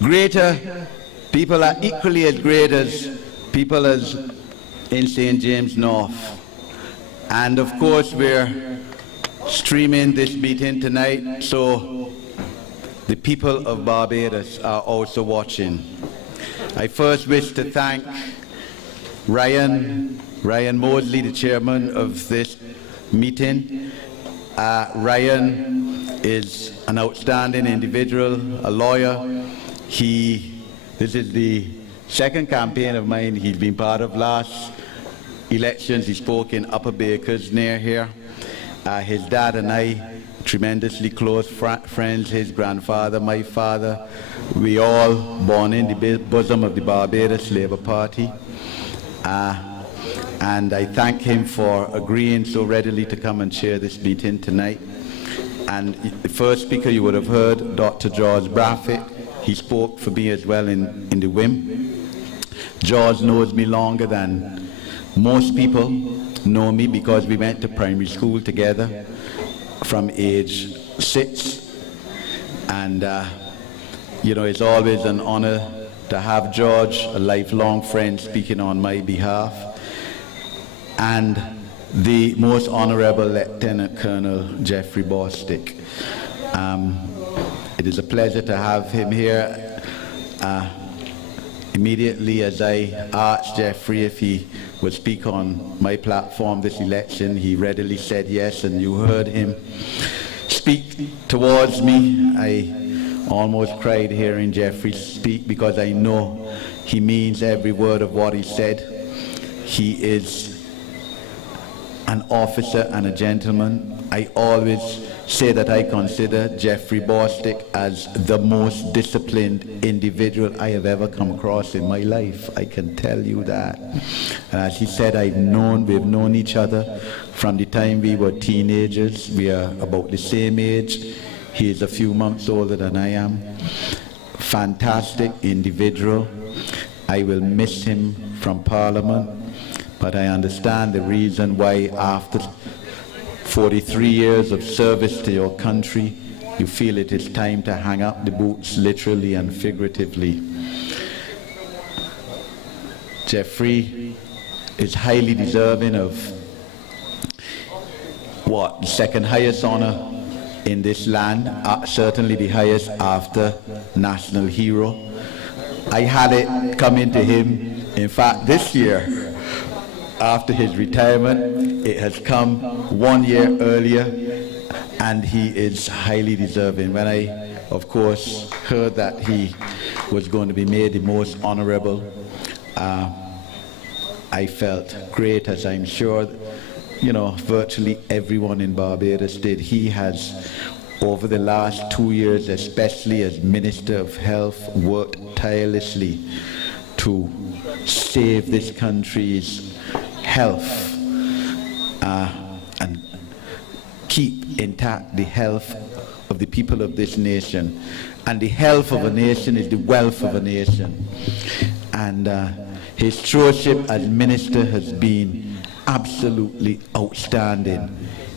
greater people are equally as great as people as in St. James North. And of course we're streaming this meeting tonight, so the people of Barbados are also watching. I first wish to thank Ryan Mosley, the chairman of this meeting. Ryan is an outstanding individual, a lawyer. This is the second campaign of mine he's been part of. Last elections he spoke in Upper Bakers near here. His dad and I, tremendously close friends, his grandfather, my father, we all born in the bosom of the Barbados Labour Party. And I thank him for agreeing so readily to come and share this meeting tonight. And the first speaker you would have heard, Dr. George Braffett, he spoke for me as well in the WIM. George knows me longer than most people know me because we went to primary school together from age 6. And, you know, it's always an honor to have George, a lifelong friend, speaking on my behalf. And the Most Honorable Lieutenant Colonel Jeffrey Bostic. It is a pleasure to have him here. Immediately as I asked Jeffrey if he would speak on my platform this election, he readily said yes, and you heard him speak towards me. I almost cried hearing Jeffrey speak because I know he means every word of what he said. He is an officer and a gentleman. I always say that I consider Jeffrey Bostic as the most disciplined individual I have ever come across in my life. I can tell you that. And as he said, we've known each other from the time we were teenagers. We are about the same age. He is a few months older than I am. Fantastic individual. I will miss him from Parliament, but I understand the reason why after 43 years of service to your country, you feel it is time to hang up the boots, literally and figuratively. Jeffrey is highly deserving of the second highest honor in this land, certainly the highest after National Hero. I had it coming to him, in fact, this year. After his retirement, it has come 1 year earlier, and he is highly deserving. When I, of course, heard that he was going to be made the most honorable, I felt great, as I'm sure, virtually everyone in Barbados did. He has, over the last 2 years, especially as Minister of Health, worked tirelessly to save this country's health and keep intact the health of the people of this nation. And the health of a nation is the wealth of a nation. And his stewardship as minister has been absolutely outstanding.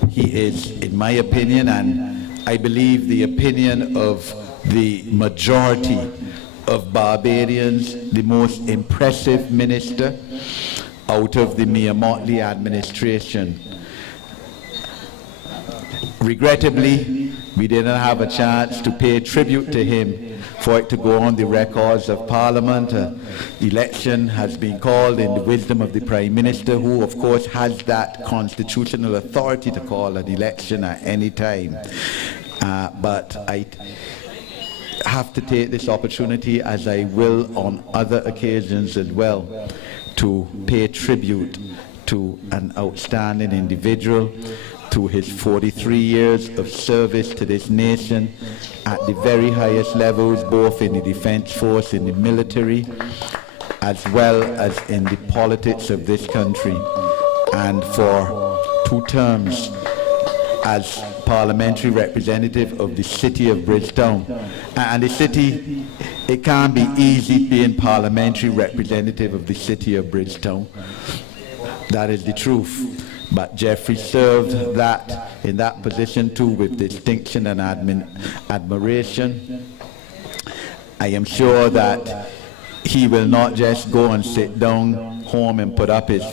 He is, in my opinion, and I believe the opinion of the majority of Barbadians, the most impressive minister out of the Mia Motley administration. Regrettably, we didn't have a chance to pay tribute to him for it to go on the records of Parliament. Election has been called in the wisdom of the Prime Minister, who of course has that constitutional authority to call an election at any time. But I have to take this opportunity, as I will on other occasions as well, to pay tribute to an outstanding individual, to his 43 years of service to this nation at the very highest levels, both in the defense force, in the military, as well as in the politics of this country. And for 2 terms as parliamentary representative of the city of Bridgetown. And the city, it can't be easy being parliamentary representative of the city of Bridgetown. That is the truth. But Jeffrey served in that position too with distinction and admiration. I am sure that he will not just go and sit down home and put up his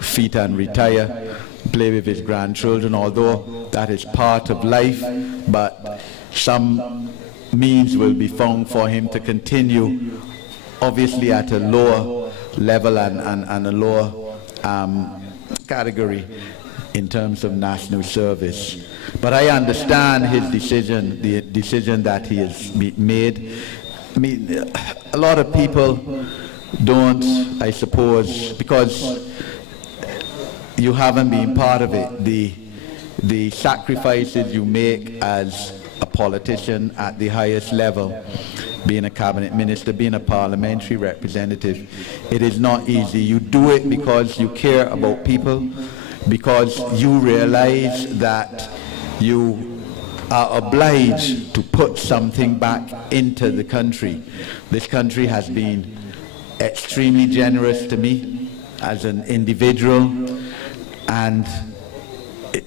feet and retire, play with his grandchildren, although that is part of life, but some means will be found for him to continue, obviously at a lower level and a lower category in terms of national service. But I understand his decision, the decision that he has made. I mean, a lot of people don't, I suppose, because you haven't been part of it, the sacrifices you make as a politician at the highest level, being a cabinet minister, being a parliamentary representative, it is not easy. You do it because you care about people, because you realize that you are obliged to put something back into the country. This country has been extremely generous to me as an individual, and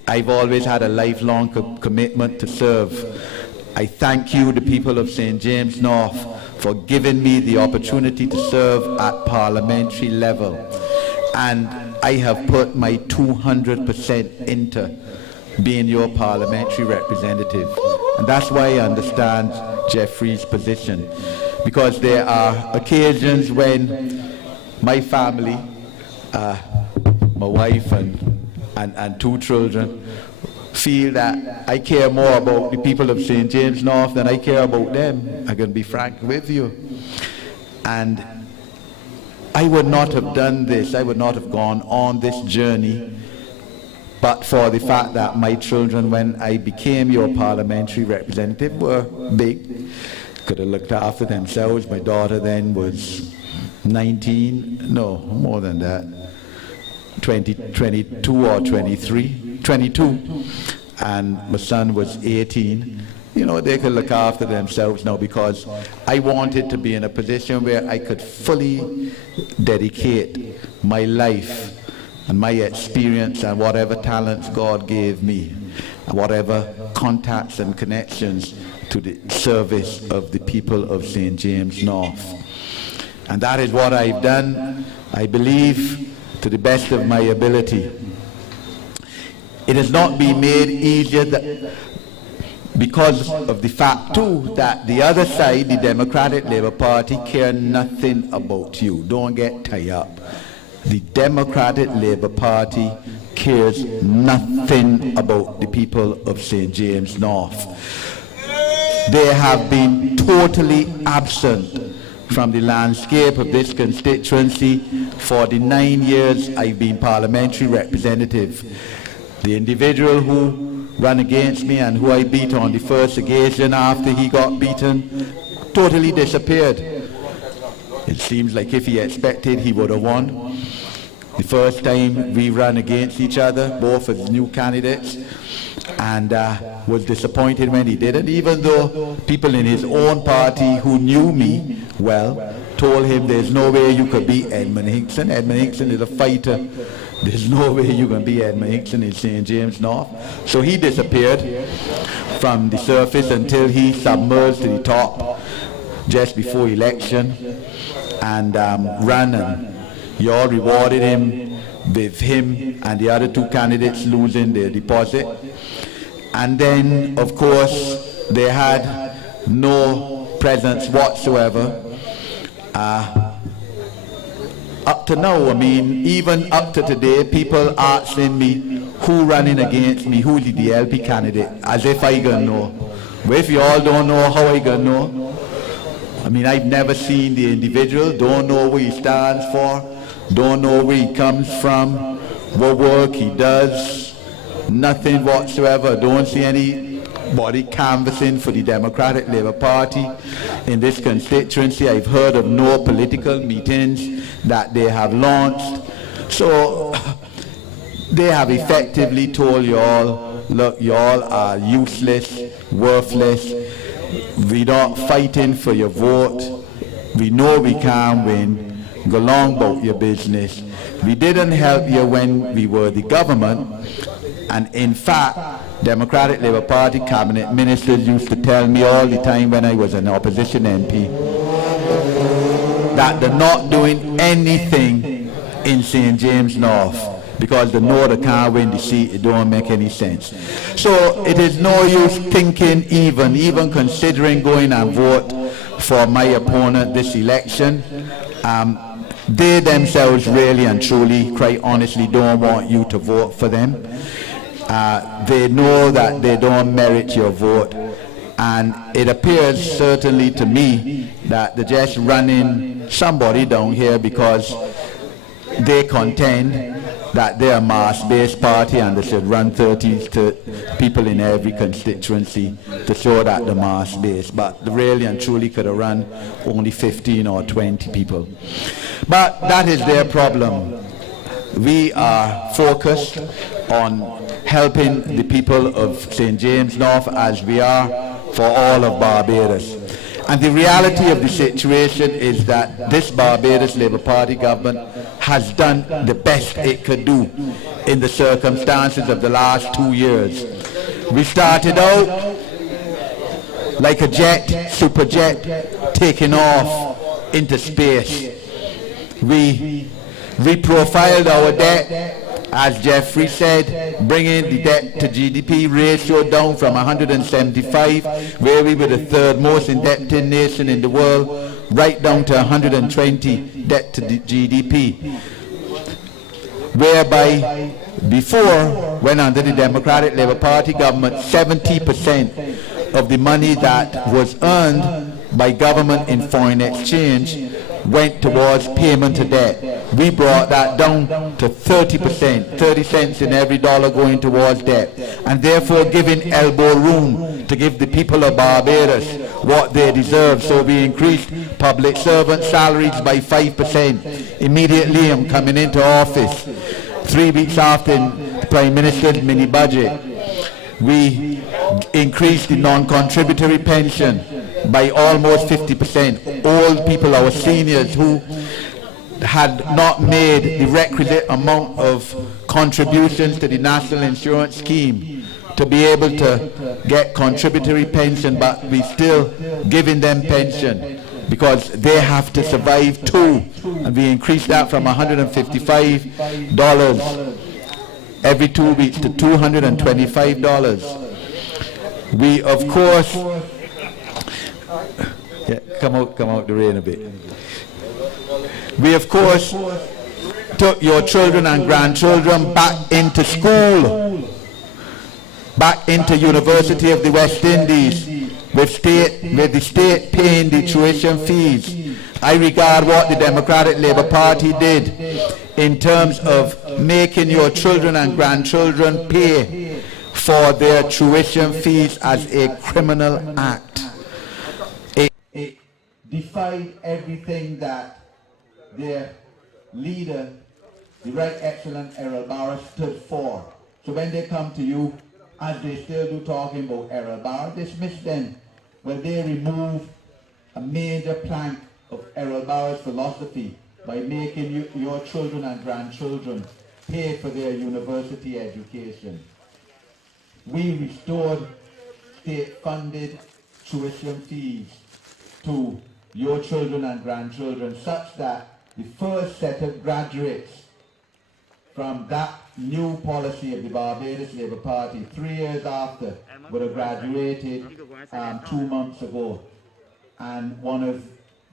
I've always had a lifelong commitment to serve. I thank you, the people of St. James North, for giving me the opportunity to serve at parliamentary level. And I have put my 200% into being your parliamentary representative. And that's why I understand Jeffrey's position. Because there are occasions when my family, my wife and 2 children, feel that I care more about the people of St. James North than I care about them. I can be frank with you. And I would not have done this, I would not have gone on this journey, but for the fact that my children, when I became your parliamentary representative, were big, could have looked after themselves. My daughter then was 19, no, more than that, 22 or 23, 22, and my son was 18. You know, they could look after themselves now, because I wanted to be in a position where I could fully dedicate my life and my experience and whatever talents God gave me, and whatever contacts and connections, to the service of the people of St. James North. And that is what I've done, I believe, to the best of my ability. It has not been made easier because of the fact too that the other side, the Democratic Labour Party, care nothing about you. Don't get tied up. The Democratic Labour Party cares nothing about the people of St. James North. They have been totally absent from the landscape of this constituency for the 9 years I've been parliamentary representative. The individual who ran against me and who I beat on the first occasion after he got beaten totally disappeared. It seems like if he expected, he would have won. The first time we ran against each other, both as new candidates, and was disappointed when he didn't, even though people in his own party who knew me well told him there's no way you could beat Edmund Hinkson. Edmund Hinkson is a fighter. There's no way you can beat Edmund Hinkson in St. James North. So he disappeared from the surface until he submerged to the top just before election and ran, and you all rewarded him with him and the other 2 candidates losing their deposit. And then, of course, they had no presence whatsoever. Up to now, I mean, even up to today, people asking me who running against me, who's the BLP candidate, as if I gonna know. Well, if you all don't know, how I gonna know? I mean, I've never seen the individual, don't know what he stands for, don't know where he comes from, what work he does, nothing whatsoever. Don't see anybody canvassing for the Democratic Labour Party in this constituency. I've heard of no political meetings that they have launched. So they have effectively told you all, look, you all are useless, worthless. We're not fighting for your vote. We know we can't win. Go along about your business. We didn't help you when we were the government. And in fact, Democratic Labour Party cabinet ministers used to tell me all the time when I was an opposition MP that they're not doing anything in St. James North because they know they can't win the seat. It don't make any sense. So it is no use thinking, even considering going and vote for my opponent this election. They themselves really and truly, quite honestly, don't want you to vote for them. They know that they don't merit your vote, and it appears certainly to me that they're just running somebody down here because they contend that they're a mass-based party and they should run 30 people in every constituency to show that they're mass-based, but they really and truly could have run only 15 or 20 people. But that is their problem. We are focused on helping the people of St. James North as we are for all of Barbados. And the reality of the situation is that this Barbados Labour Party government has done the best it could do in the circumstances of the last 2 years. We started out like a jet, super jet, taking off into space. We reprofiled our debt, as Jeffrey said, bringing the debt to GDP ratio down from 175, where we were the third most indebted nation in the world, right down to 120 debt to the GDP. Whereby before, when under the Democratic Labour Party government, 70% of the money that was earned by government in foreign exchange went towards payment of debt. We brought that down to 30%, 30 cents in every dollar going towards debt, and therefore giving elbow room to give the people of Barbados what they deserve. So we increased public servant salaries by 5% immediately on coming into office. 3 weeks after the Prime Minister's mini budget, we increased the non-contributory pension by almost 50%. Old people, our seniors who had not made the requisite amount of contributions to the National Insurance Scheme to be able to get contributory pension, but we still giving them pension because they have to survive too. And we increased that from $155 every 2 weeks to $225. We, of course, come out the rain a bit. We, of course, took your children and grandchildren back into school, back into University of the West Indies, with the state paying the tuition fees. I regard what the Democratic Labour Party did in terms of making your children and grandchildren pay for their tuition fees as a criminal act. It defied everything that their leader, the Right Excellent Errol Barra, stood for. So when they come to you, as they still do talking about Errol Barra, dismiss them. Well, they remove a major plank of Errol Barra's philosophy by making your children and grandchildren pay for their university education. We restored state-funded tuition fees to your children and grandchildren, such that the first set of graduates from that new policy of the Barbados Labour Party 3 years after would have graduated 2 months ago. And one of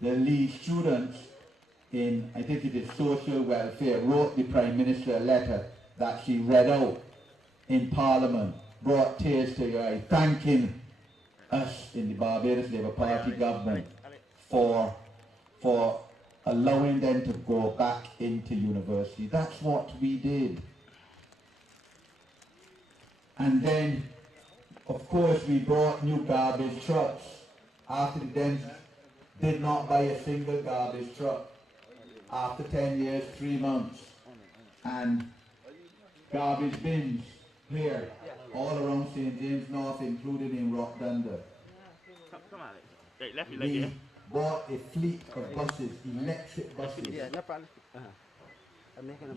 the lead students in, I think it is social welfare, wrote the Prime Minister a letter that she read out in Parliament, brought tears to your eye, thanking us in the Barbados Labour Party government for allowing them to go back into university. That's what we did. And then, of course, we brought new garbage trucks. After the Dems did not buy a single garbage truck. After 10 years, 3 months. And garbage bins here, all around St. James North, including in Dundo. We bought a fleet of buses, electric buses,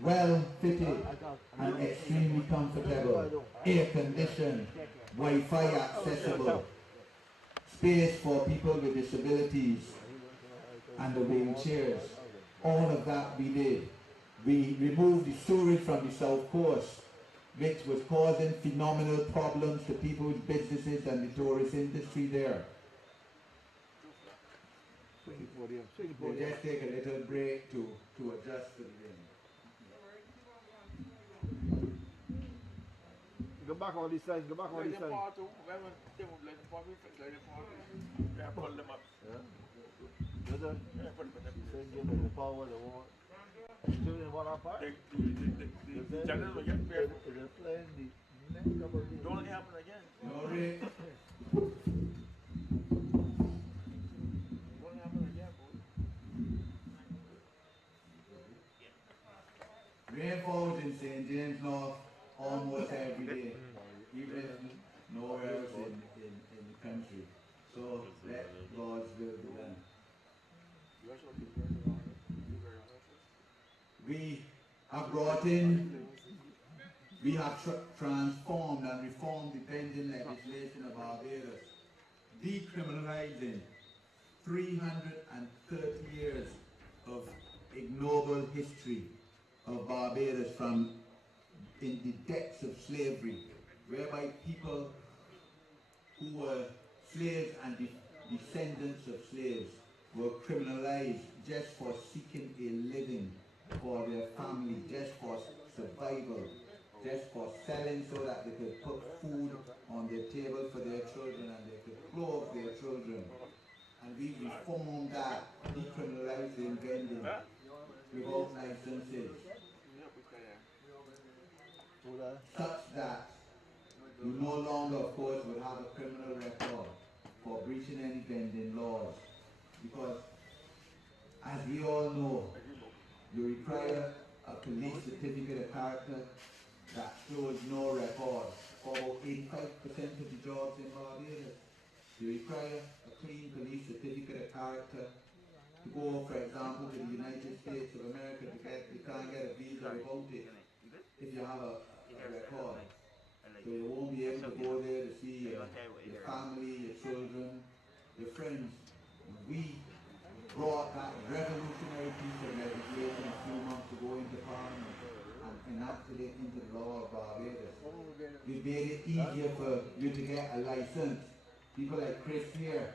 well fitted and extremely comfortable, air conditioned, Wi-Fi accessible, space for people with disabilities and the wheelchairs. All of that we did. We removed the sewage from the South Coast, which was causing phenomenal problems to people's businesses and the tourist industry there. We'll just take a little break to adjust to the wind. Go back on this side, go back on this side. The power, the water. Still in one apart? The channel will get better. Don't let it happen again. No, Rick. Rainfalls in St. James North almost every day, even if nowhere else in the country. So let God's will be done. We have brought in, we have transformed and reformed the pending legislation of Barbados, decriminalizing 330 years of ignoble history of Barbados from in the depths of slavery, whereby people who were slaves and descendants of slaves were criminalized just for seeking a living for their family, just for survival, just for selling so that they could put food on their table for their children and they could clothe their children. And we reformed that, decriminalizing vending without licenses, such that you no longer, of course, would have a criminal record for breaching any vending laws. Because, as we all know, you require a police certificate of character that shows no record for about 85% of the jobs in Barbados. You require a clean police certificate of character to go, for example, to the United States of America to get, you can't get a visa without it if you have a record. So you won't be able to go there to see your family, your children, your friends. We brought that revolutionary piece of legislation a few months ago into Parliament and enacted it into the law of Barbados. We made it easier for you to get a license. People like Chris here,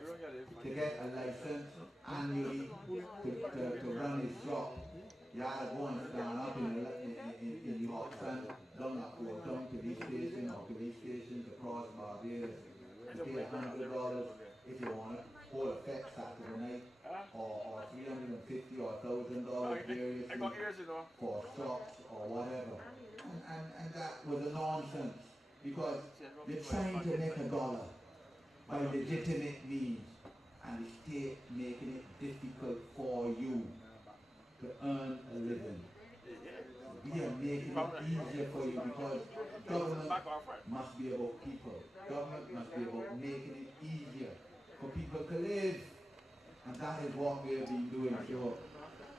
to get a license annually to run his shop. You had to go and stand up in the hot sun, down at Fort Town police station or police stations across Barbados. You pay $100 if you want to hold a fete Saturday night, or $350 or $1,000 variously for shops or whatever. And that was a nonsense, because you're trying to make a dollar by legitimate means, and the state making it difficult for you to earn a living. We are making it easier for you because government must be about people. Government must be about making it easier for people to live. And that is what we have been doing. So,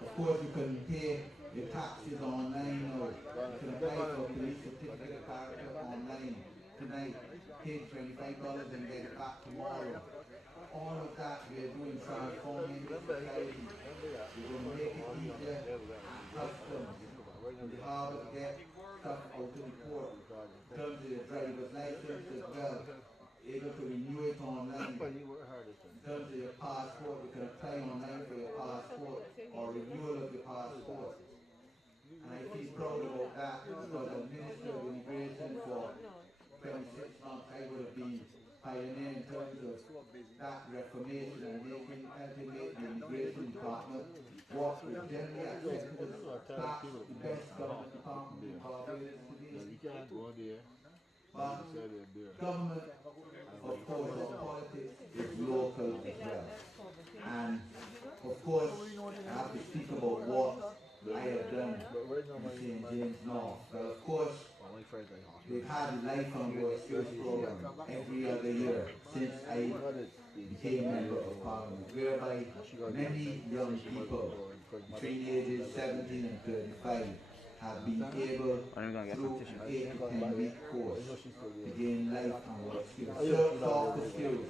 of course, you can pay your taxes online, or you can apply for a police certificate of character online tonight, pay $25 and get it back tomorrow. All of that we are doing, transforming the society. We're going to make it easier and customs. In the harbour to get stuff out of the port, in terms of the driver's license as well, able to renew it online. In terms of your passport, you can apply online for your passport or renewal of your passport. And I feel proud about that, because as Minister of Immigration for 26 months, I would have been pioneer in terms of that reformation and helping make the immigration department what was generally accepted as perhaps the best government department in Barbados today. But government, of course, or politics is local as well. And of course, I have to speak about what I have done in St. James North. Well, of course, we've had a life on work skills program every other year since I became member of Parliament, whereby many young people between ages 17 and 35 have been able, through an 8 to 10 week course, to gain life and work skills, softer skills,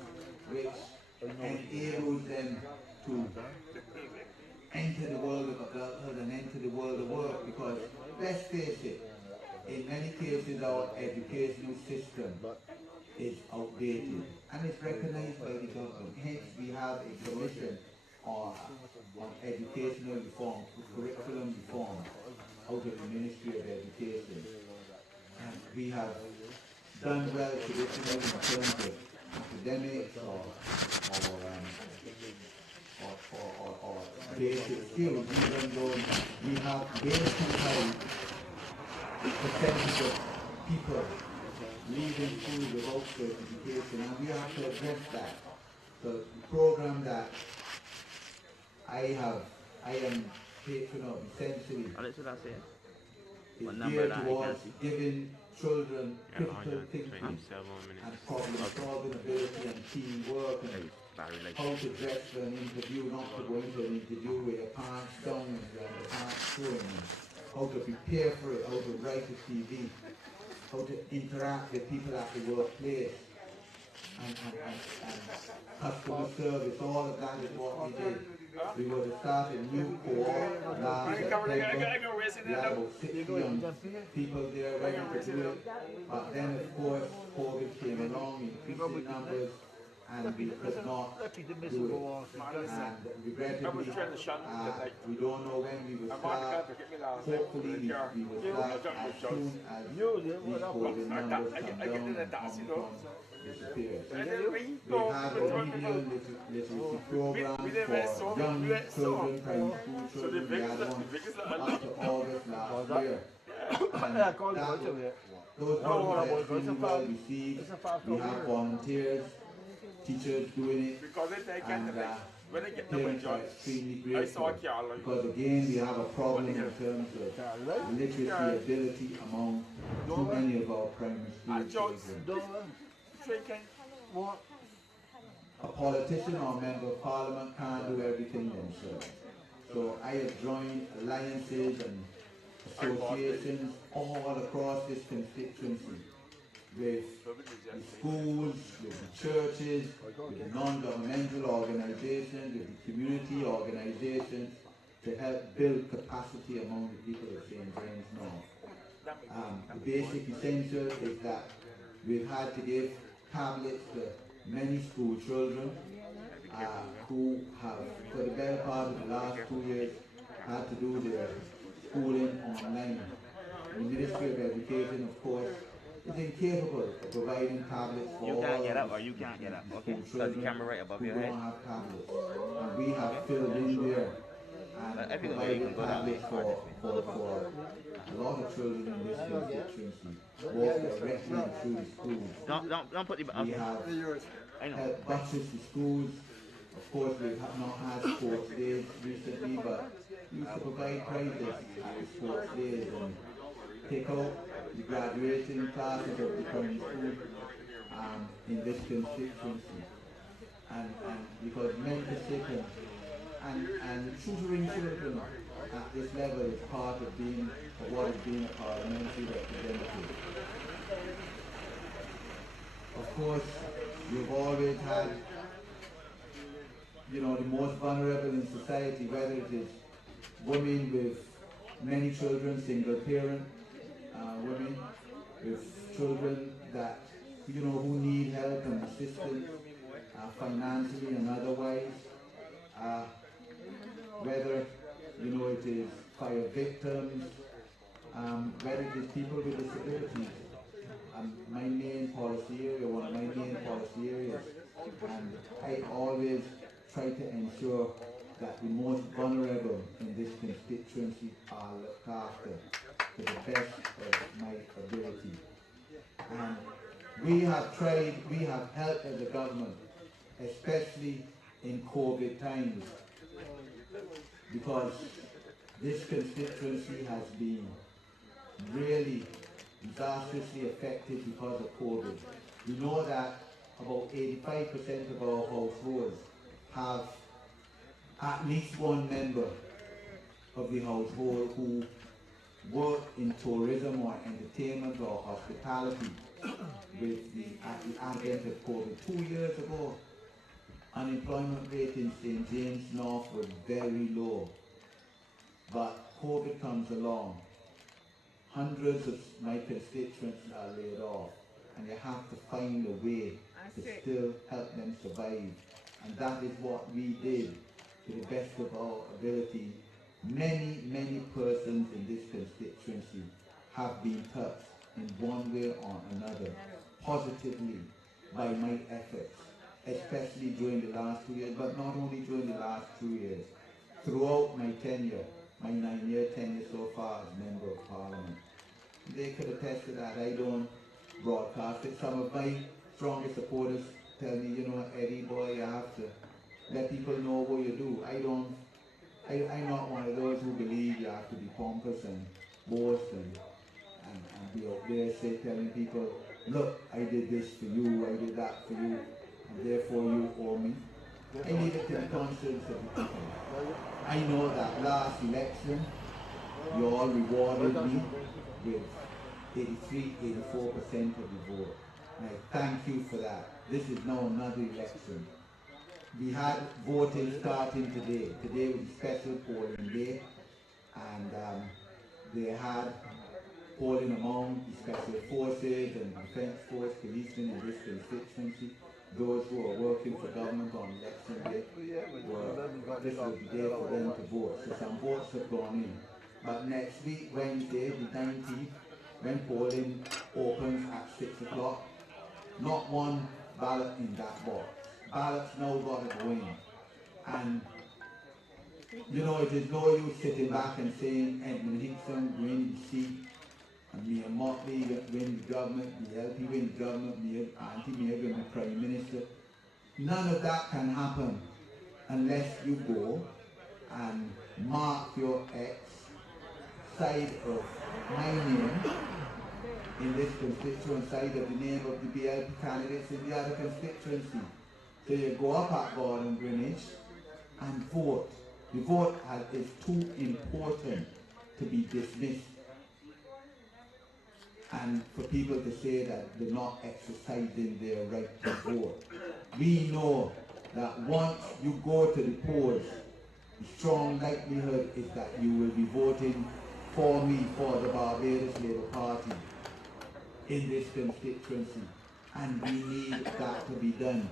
which enables them to enter the world of adulthood and enter the world of work. Because let's face it, in many cases our educational system is outdated and it's recognized by the government. Hence we have a commission on educational reform, curriculum reform, out of the Ministry of Education. And we have done well traditionally in terms of academics or basic skills, even though we have very high percentage of people leaving school without certification, and we have to address that. So the program that I am patron of essentially is geared towards giving children critical thinking and problem solving ability and teamwork, and how to dress for an interview, not to go into an interview with your pants down and your pants showing, how to prepare for it, how to write a CV, how to interact with people at the workplace. customer service, all of that is what we did. We were to start a new co-op last September. We had about 60 people there ready to do it. But then, of course, COVID came along, increasing numbers, and we could not do it. And regrettably, we don't know when we will start. Hopefully, we will start as soon as these COVID numbers come down and Omicron disappears. We have a remedial literacy program for young children, primary school children. We had one up to August last year. And those programs are extremely well received. We have volunteers, teachers doing it, and parents are extremely grateful because again we have a problem in terms of literacy ability among too many of our primary school children. A politician or member of parliament can't do everything themselves. So I have joined alliances and associations all across this constituency, with the schools, with the churches, with the non-governmental organizations, with the community organizations, to help build capacity among the people of St. James North. The basic essential is that we've had to give tablets to many school children who have, for the better part of the last 2 years, had to do their schooling online. The Ministry of Education, of course, is incapable of providing tablets for all school children who don't have tablets. And we have filled in there and provided tablets for a lot of children in this constituency, walk directly through the schools. Don't put the. We have helped buttress the schools. Of course, we have not had sports days recently, but we used to provide prizes at the sports days and take out the graduating classes of the primary school in this constituency. And because mental sick and tutoring children at this level is part of being, or what is being a parliamentary representative. Of course, we've always had, the most vulnerable in society, whether it is women with many children, single parent women with children that, who need help and assistance financially and otherwise, whether, it is fire victims, whether it is people with disabilities. My main policy area, one of my main policy areas, and I always try to ensure that the most vulnerable in this constituency are looked after to the best of my ability. And we have helped as a government, especially in COVID times, because this constituency has been really disastrously affected because of COVID. We know that about 85% of our households have at least one member of the household who work in tourism or entertainment or hospitality. At the advent of COVID 2 years ago, unemployment rate in St. James North was very low. But COVID comes along. Hundreds of my constituents are laid off, and you have to find a way to still help them survive. And that is what we did to the best of our ability. Many persons in this constituency have been touched in one way or another positively by my efforts, especially during the last 2 years, but not only during the last 2 years. Throughout my tenure, my 9-year tenure so far as Member of Parliament. They could attest to that. I don't broadcast it. Some of my strongest supporters tell me, Eddie boy, you have to let people know what you do. I'm not one of those who believe you have to be pompous and boast and be out there telling people, look, I did this for you, I did that for you, and therefore you owe me. I leave it to the conscience of the people. I know that last election, you all rewarded me with 83-84% of the vote. I thank you for that. This is now another election. We had voting starting today. Today was a special polling day, and they had polling among the special forces and defense force policemen in this constituency. Those who are working for government on election day this will be there for them to vote. So some votes have gone in. But next week, Wednesday, the 19th, when polling opens at 6 o'clock, not one ballot in that box. Ballots now got to go in. And you know, it is no use sitting back and saying Edmund Hinkson win the seat, and me and Motley win the government, BLP win the government, me and Auntie Mayor win the Prime Minister. None of that can happen unless you go and mark your X side of my name in this constituent side of the name of the BLP candidates in the other constituency. So you go up at Gordon Greenwich and vote. The vote is too important to be dismissed. And for people to say that they're not exercising their right to vote. We know that once you go to the polls, the strong likelihood is that you will be voting for me, for the Barbados Labour Party in this constituency. And we need that to be done.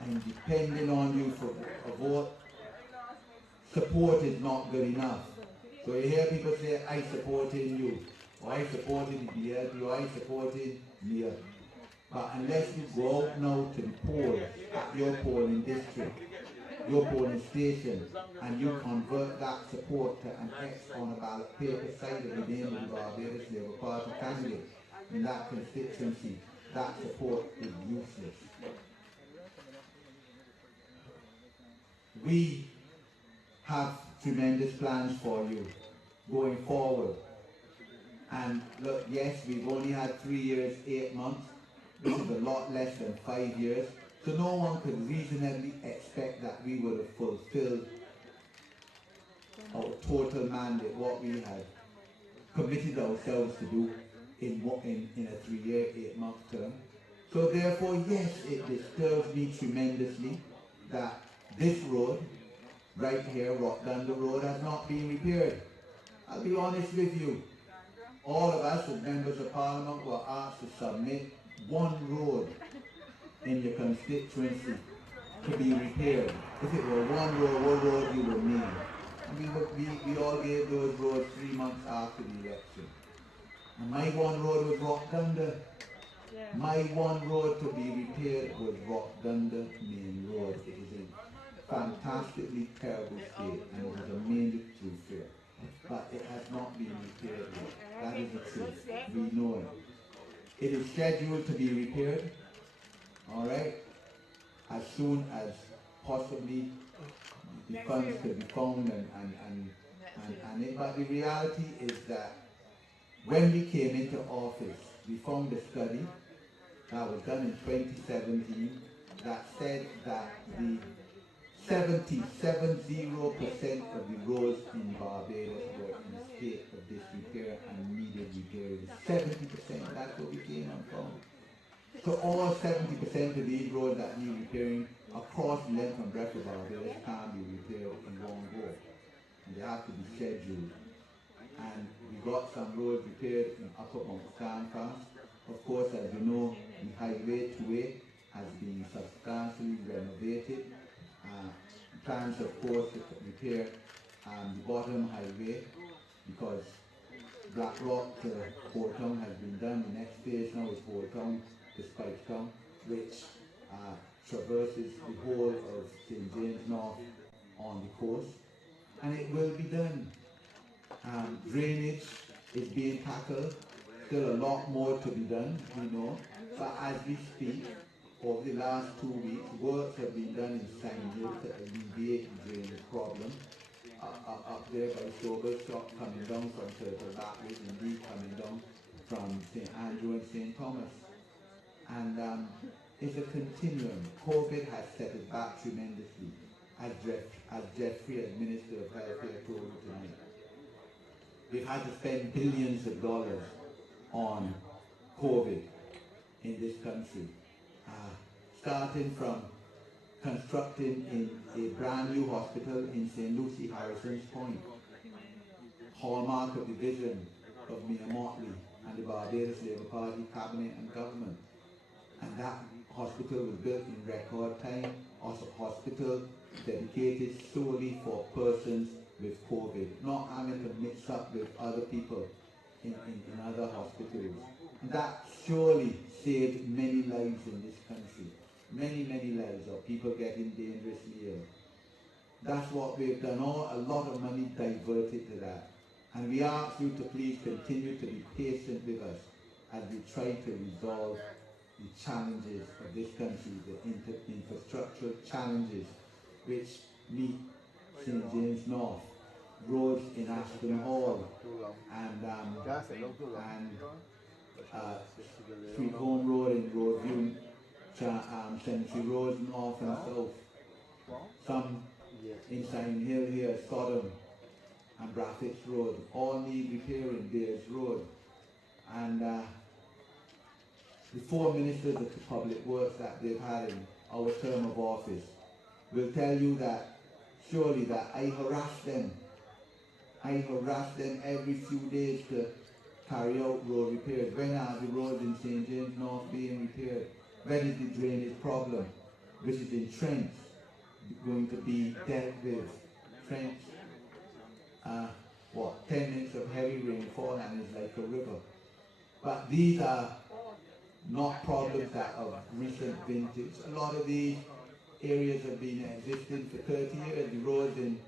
And depending on you for a vote, support is not good enough. So you hear people say, I supported you, or I supported the BLP, or I supported Mia. But unless you go out now to the polls at your polling district, your polling station, and you convert that support to an X on a ballot paper side of the name of the Barbados Labour Party candidate in that constituency, that support is useless. We have tremendous plans for you going forward. And look, yes, we've only had 3 years, 8 months, which is a lot less than 5 years. So no one could reasonably expect that we would have fulfilled our total mandate, what we had committed ourselves to do in a 3-year, 8-month term. So therefore, yes, it disturbs me tremendously that this road, right here, Dundo Road, has not been repaired. I'll be honest with you. All of us as members of Parliament were asked to submit one road in your constituency to be repaired. If it were one road, what road you would name? And we all gave those roads 3 months after the election. And my one road was Dundo. My one road to be repaired was Dundo Main Road. It is a fantastically terrible state, and it has a major through. But it has not been repaired yet. That is the truth. We know it. It is scheduled to be repaired, all right, as soon as possibly the funds can be found but the reality is that when we came into office, we found a study that was done in 2017 that said that the 70% of the roads in Barbados were in a state of disrepair and needed repairing. 70%, that's what we came and found. So all 70% of these roads that need repairing across the length and breadth of Barbados can't be repaired in one go. And they have to be scheduled. And we got some roads repaired in Upper Mount Stanfast. Of course, as you know, the highway 2A has been substantially renovated. Plans, of course, to repair the bottom highway because Black Rock to Port Town has been done. The next phase now is Port Town to Spike Town, which traverses the whole of St. James North on the coast. And it will be done. Drainage is being tackled. Still a lot more to be done, we know. But as we speak, over the last 2 weeks, works have been done in Sandhill to alleviate the drainage problem. Up there by Sobel Shop, coming down from Turtle Backwards, indeed coming down from St. Andrew and St. Thomas. And it's a continuum. COVID has set it back tremendously, as Jeffrey, as Minister of Health, told you tonight. We've had to spend billions of dollars on COVID in this country. Starting from constructing in a brand new hospital in St. Lucie, Harrison's Point, hallmark of the vision of Mayor Motley and the Barbados Labour Party cabinet and government. And that hospital was built in record time, also a hospital dedicated solely for persons with COVID, not having to mix up with other people in other hospitals. And that surely saved many lives in this country. Many, many lives of people getting dangerously ill. That's what we've done, a lot of money diverted to that. And we ask you to please continue to be patient with us as we try to resolve the challenges of this country, the infrastructural challenges which meet St. James North, roads in Ashton Hall, and Sweet Home Road in Roadview, Cemetery Road north and south, some in Sign Hill here, Sodom and Braffitts Road, all need repairing. Bears Road. And the 4 ministers of the public works that they've had in our term of office will tell you that surely that I harass them every few days to carry out road repairs. When are the roads in St. James North being repaired? When is the drainage problem, which is entrenched, going to be dealt with? Trench, 10 minutes of heavy rainfall and it's like a river. But these are not problems that are of recent vintage. A lot of these areas have been existing for 30 years. The roads in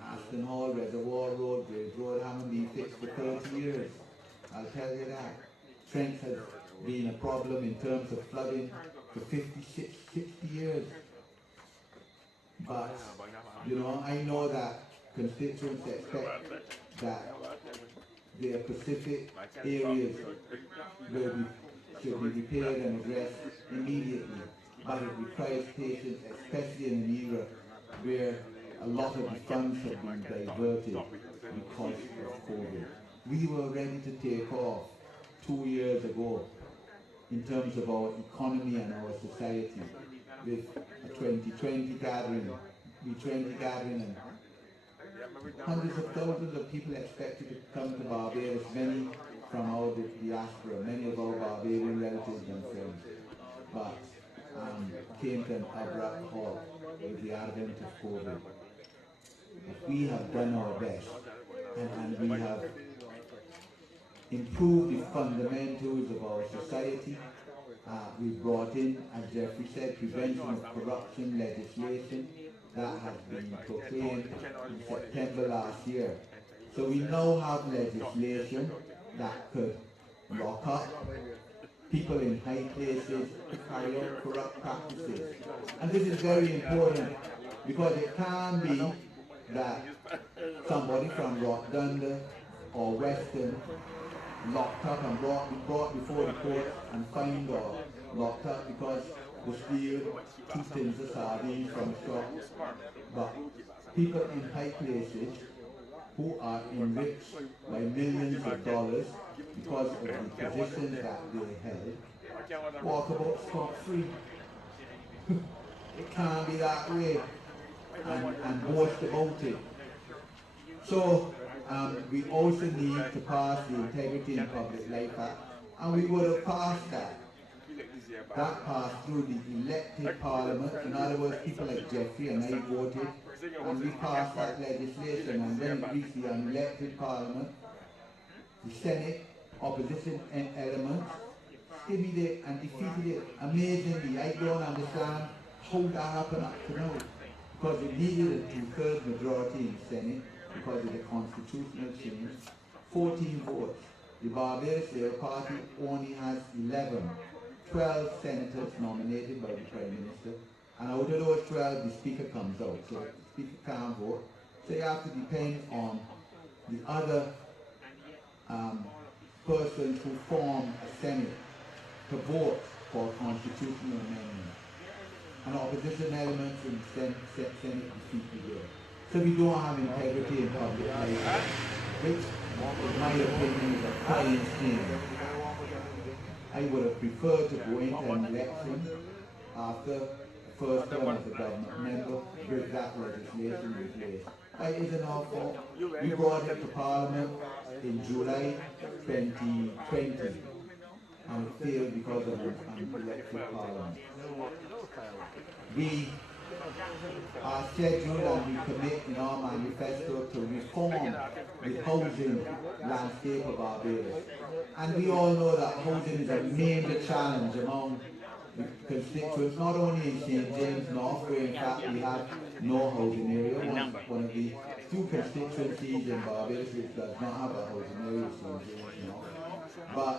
Ashton Hall, Reservoir Road, Graves Road haven't been fixed for 30 years. I'll tell you that. Trench has been a problem in terms of flooding for 60 years. But, I know that constituents expect that their specific areas should be repaired and addressed immediately. But it requires patience, especially in an era where a lot of the funds have been diverted because of COVID. We were ready to take off 2 years ago in terms of our economy and our society with a 2020 gathering, and hundreds of thousands of people expected to come to Barbados, many from our diaspora, many of our Barbadian relatives and friends, but came to an abrupt halt with the advent of COVID. But we have done our best, and we have improved the fundamentals of our society. We brought in, as Jeffrey said, prevention of corruption legislation that has been proclaimed in September last year. So we now have legislation that could lock up people in high places to carry out corrupt practices. And this is very important because it can be that somebody from Dundo or Western locked up and brought before the court and fined or locked up because they steal 2 tins of sardines from a shop. But people in high places who are enriched by millions of dollars because of the positions that they held walk about scot-free. It can't be that way, and boast about it. So we also need to pass the Integrity in Public Life Act, and we would have passed that. That passed through the elected parliament. In other words, people like Jeffrey and I voted, and we passed that legislation, and when it reached the unelected parliament, the Senate opposition elements skimmed it and defeated it. Amazingly, I don't understand how that happened up to now, because it needed a 2/3 majority in the Senate because of the constitutional change. 14 votes. The Barbados Labour Party only has 11. 12 senators nominated by the Prime Minister, and out of those 12, the Speaker comes out, so the Speaker can't vote. So you have to depend on the other persons who form a Senate to vote for a constitutional amendment. And opposition elements in the Senate defeat the bill. So we don't have integrity in public life, which, in my opinion, is a crying sin. I would have preferred to go into an election after the first term of the government member with that legislation in place. It isn't our fault. We brought it to Parliament in July 2020 and it failed because of an elected Parliament. We are scheduled and we commit in our manifesto to reform the housing landscape of Barbados. And we all know that housing is a major challenge among the constituents, not only in St. James North, where in fact we have no housing area, one of the few constituencies in Barbados which does not have a housing area, St. James North. But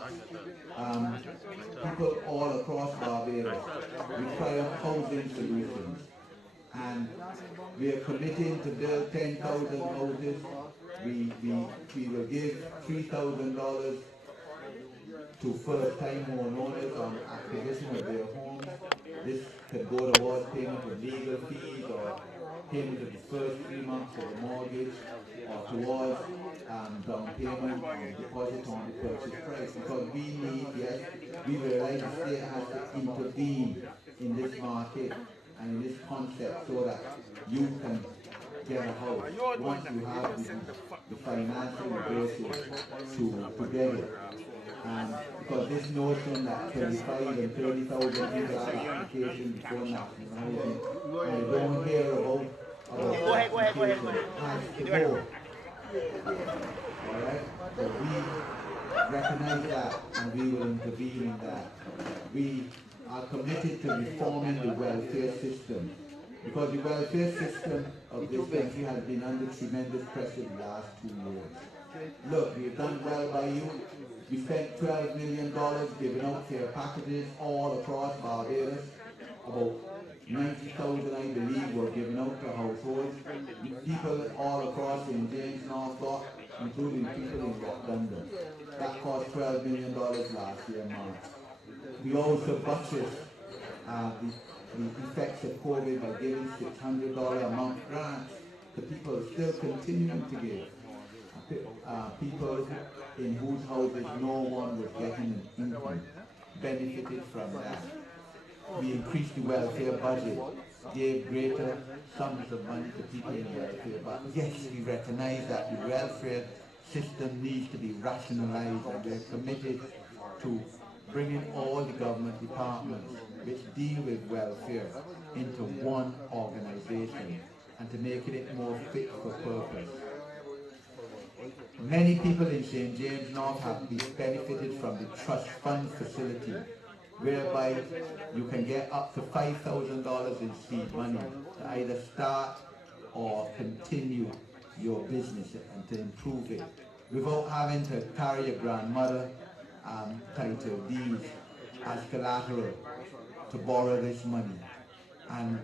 people all across Barbados require housing solutions. And we are committing to build 10,000 houses. We will give $3,000 to first-time homeowners on acquisition of their homes. This could go towards payment of legal fees or payment of the first 3 months of the mortgage or towards down payment and deposit on the purchase price. Because we need, yes, we realize the state has to intervene in this market and in this concept so that you can get a house once you have the financial resources to get it. Because this notion that 25 and 30,000 people have applications before national housing, I don't hear about applications has to go. Alright? But we recognize that and we will intervene in that. We are committed to reforming the welfare system because the welfare system of this country has been under tremendous pressure the last 2 years. Look, we've done well by you. We spent $12 million giving out care packages all across Barbados. About 90,000, I believe, were given out to households. People all across St. James North Dock, including people in Dundo. That cost $12 million last year, March. We also buttressed the effects of COVID by giving $600 a month grants to people still continuing to give. People in whose houses no one was getting an income benefited from that. We increased the welfare budget, gave greater sums of money to people in welfare. But yes, we recognize that the welfare system needs to be rationalized, and we're committed to bringing all the government departments which deal with welfare into one organization and to making it more fit for purpose. Many people in St. James North have benefited from the trust fund facility, whereby you can get up to $5,000 in seed money to either start or continue your business and to improve it without having to carry a grandmother title deeds as collateral to borrow this money. And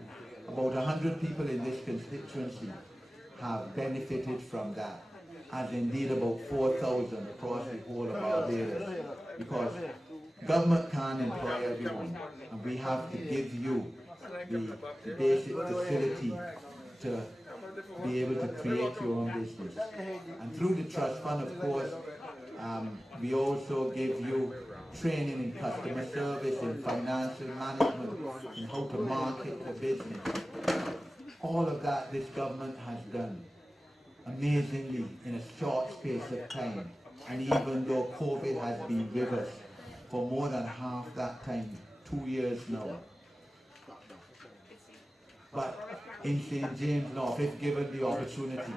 about 100 people in this constituency have benefited from that, as indeed about 4,000 across the whole of Barbados, because government can't employ everyone, and we have to give you the basic facility to be able to create your own business. And through the trust fund, of course, we also give you training in customer service, in financial management, in how to market the business. All of that this government has done amazingly in a short space of time. And even though COVID has been with us for more than half that time, 2 years now. But in St. James North, if given the opportunity,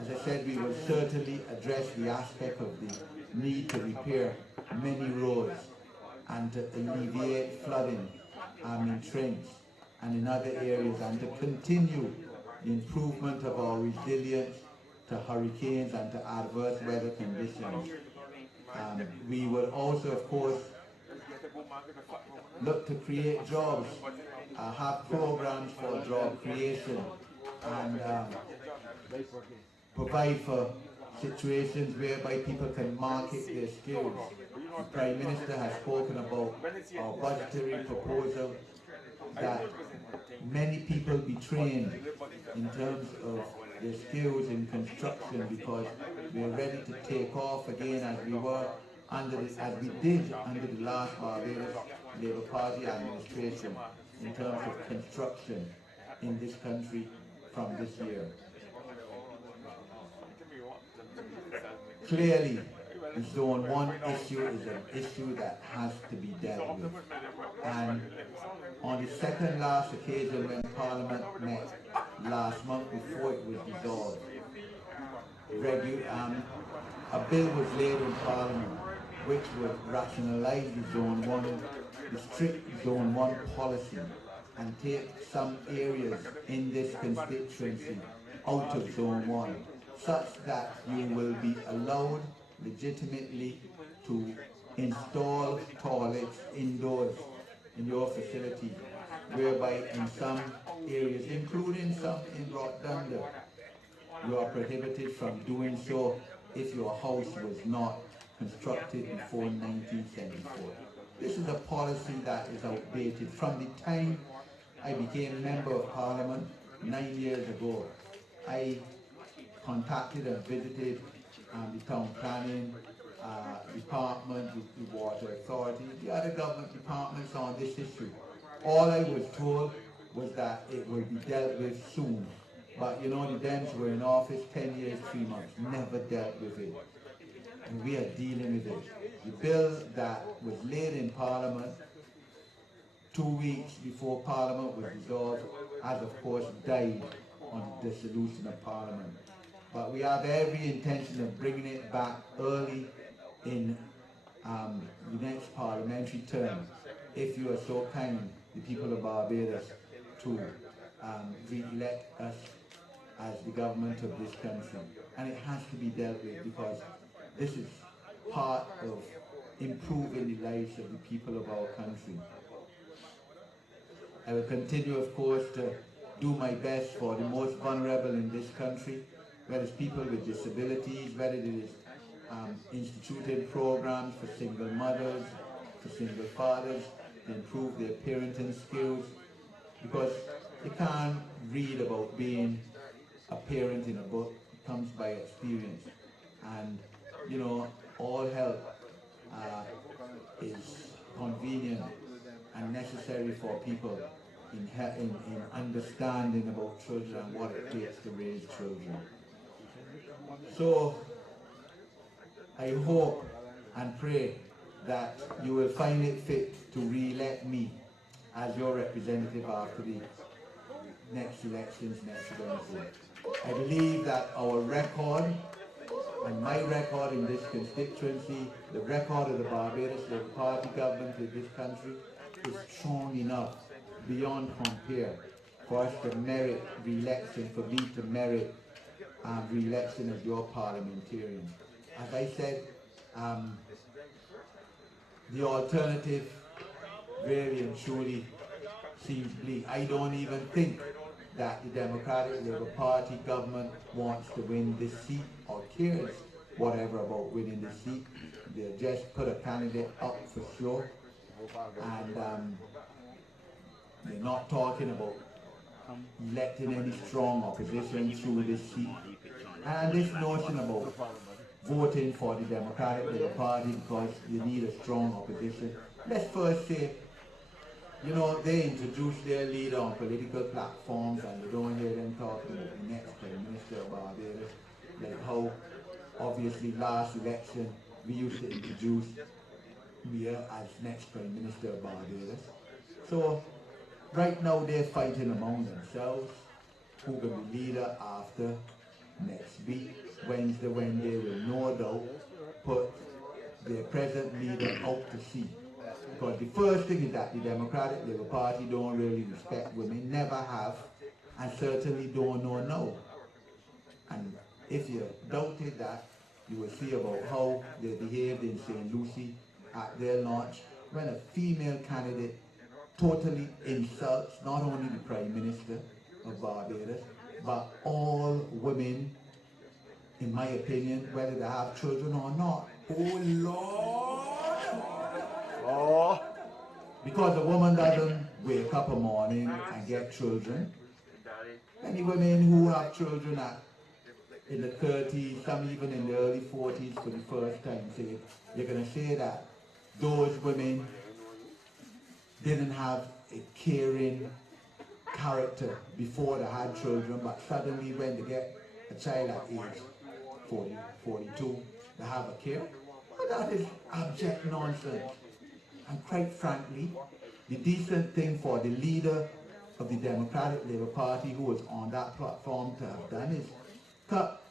as I said, we will certainly address the aspect of the need to repair many roads and to alleviate flooding in Trench and in other areas, and to continue the improvement of our resilience to hurricanes and to adverse weather conditions. We will also, of course, look to create jobs, have programs for job creation, and provide for situations whereby people can market their skills. The Prime Minister has spoken about our budgetary proposal that many people be trained in terms of their skills in construction, because we're ready to take off again as we were as we did under the last Barbados Labour Party administration in terms of construction in this country from this year. Clearly, the Zone 1 issue is an issue that has to be dealt with. And on the second last occasion when Parliament met last month before it was dissolved, a bill was laid in Parliament which would rationalize the Zone 1, the strict Zone 1 policy, and take some areas in this constituency out of Zone 1, such that you will be allowed legitimately to install toilets indoors in your facility, whereby in some areas, including some in Dundo, you are prohibited from doing so if your house was not constructed before 1974. This is a policy that is outdated. From the time I became a member of Parliament 9 years ago, I contacted and visited the town planning department, the water authority, the other government departments on this issue. All I was told was that it will be dealt with soon. But you know, the Dems were in office 10 years, 3 months, never dealt with it. And we are dealing with it. The bill that was laid in Parliament 2 weeks before Parliament was dissolved has of course died on the dissolution of Parliament. But we have every intention of bringing it back early in the next parliamentary term, if you are so kind, the people of Barbados, to re-elect us as the government of this country. And it has to be dealt with because this is part of improving the lives of the people of our country. I will continue, of course, to do my best for the most vulnerable in this country, whether it's people with disabilities, whether it is instituted programs for single mothers, for single fathers, to improve their parenting skills, because you can't read about being a parent in a book. It comes by experience. And, you know, all help is convenient and necessary for people in understanding about children and what it takes to raise children. So, I hope and pray that you will find it fit to re-elect me as your representative after the next elections next Wednesday. I believe that our record, and my record in this constituency, the record of the Barbados Labour Party government in this country, is strong enough, beyond compare, for us to merit re-election, for me to merit re-election as your parliamentarian. As I said, the alternative really and truly seems bleak. I don't even think that the Democratic Labour Party government wants to win this seat or cares whatever about winning this seat. They'll just put a candidate up for sure, and they're not talking about electing any strong opposition through this seat. And this notion about voting for the Democratic Labour Party because you need a strong opposition. Let's first say, you know, they introduce their leader on political platforms and you don't hear them talking about the next Prime Minister of Barbados, like how obviously last election we used to introduce me as next Prime Minister of Barbados. So right now they're fighting among themselves who will be leader after next week, Wednesday, when they will no doubt put their present leader out to sea. Because the first thing is that the Democratic Labour Party don't really respect women, never have, and certainly don't know now. And if you doubted that, you will see about how they behaved in St. Lucie at their launch, when a female candidate totally insults not only the Prime Minister of Barbados, but all women, in my opinion, whether they have children or not. Oh Lord! Oh! Because a woman doesn't wake up a morning and get children. Many women who have children at in the 30s, some even in the early 40s for the first time, say, you're going to say that those women didn't have a caring character before they had children, but suddenly when they get a child at age 40, 42, they have a care. But that is abject nonsense. And quite frankly, the decent thing for the leader of the Democratic Labour Party who was on that platform to have done is cut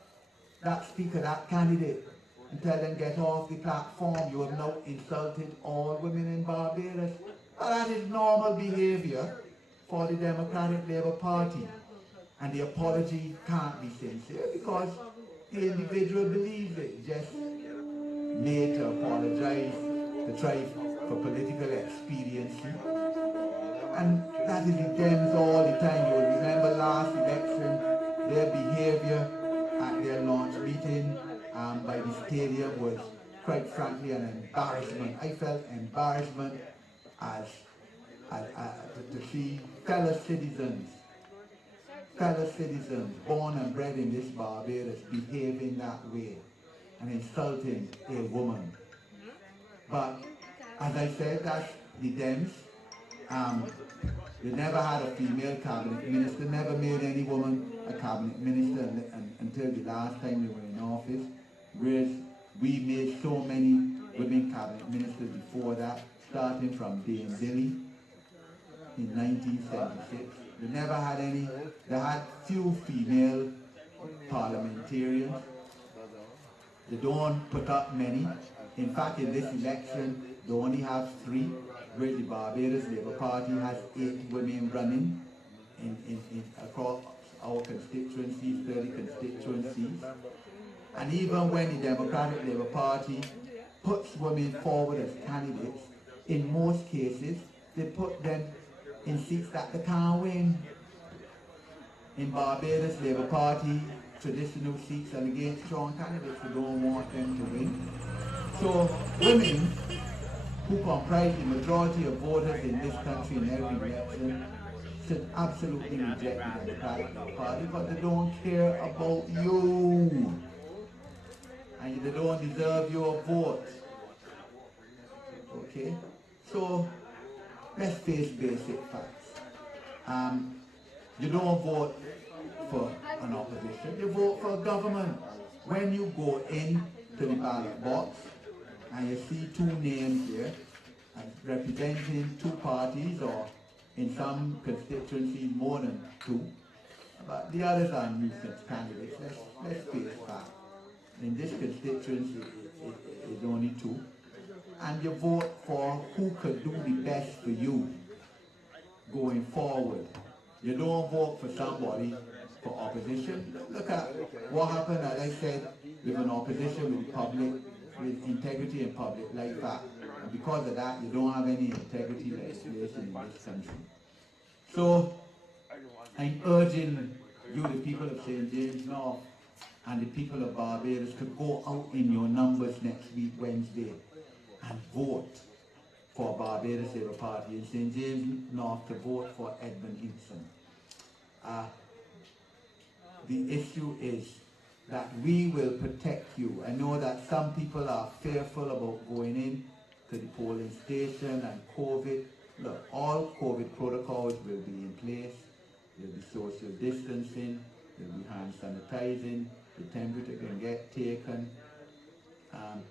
that speaker, that candidate, and tell them get off the platform. You have now insulted all women in Barbados. Well, that is normal behavior for the Democratic Labour Party. And the apology can't be sincere because the individual believes it. Just made to apologize, to try for political expediency. And that is the Dems all the time. You'll remember last election, their behavior at their launch meeting by the stadium was quite frankly an embarrassment. I felt embarrassment as to see fellow citizens born and bred in this Barbados behaving that way and insulting a woman. But as I said, that's the Dems. They never had a female cabinet minister, never made any woman a cabinet minister until the last time they were in office, whereas we made so many women cabinet ministers before that, starting from Dame Dilly in 1976. They never had any, they had few female parliamentarians. They don't put up many. In fact, in this election, they only have 3. Where the Barbados Labour Party has 8 women running in across our constituencies, 30 constituencies. And even when the Democratic Labour Party puts women forward as candidates, in most cases, they put them in seats that they can't win. In Barbados Labour Party, traditional seats, and against strong candidates, we don't want them to win. So women who comprise the majority of voters in this country in every election should absolutely reject the Democratic Party, but they don't care about you. And they don't deserve your vote. Okay? So, let's face basic facts. You don't vote for an opposition, you vote for a government. When you go into the ballot box, and you see 2 names here representing 2 parties, or in some constituencies more than 2, but the others are nuisance candidates. Let's face facts. In this constituency, it's only 2, and you vote for who could do the best for you going forward. You don't vote for somebody for opposition. Look at what happened, as I said, with an opposition with public, with integrity in public like that. And because of that, you don't have any integrity legislation in this country. So, I'm urging you, the people of St. James North, and the people of Barbados to go out in your numbers next week, Wednesday, and vote for Barbados Labour Party in St. James North, to vote for Edmund Hinkson. The issue is that we will protect you. I know that some people are fearful about going in to the polling station and COVID. Look, all COVID protocols will be in place. There will be social distancing, there will be hand sanitizing, the temperature can get taken.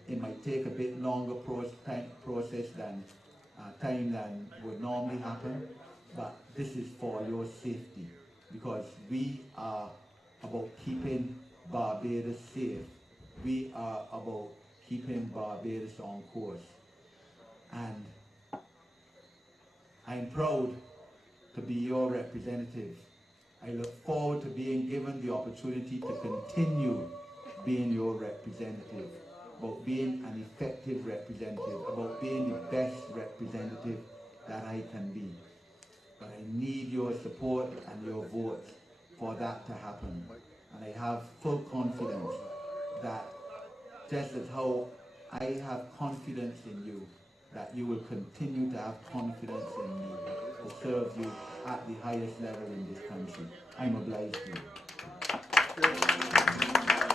It might take a bit longer process than time than would normally happen, but this is for your safety, because we are about keeping Barbados safe. We are about keeping Barbados on course. And I'm proud to be your representative. I look forward to being given the opportunity to continue being your representative, about being an effective representative, about being the best representative that I can be. But I need your support and your vote for that to happen. And I have full confidence that just as how I have confidence in you, that you will continue to have confidence in me to serve you at the highest level in this country. I'm obliged to you.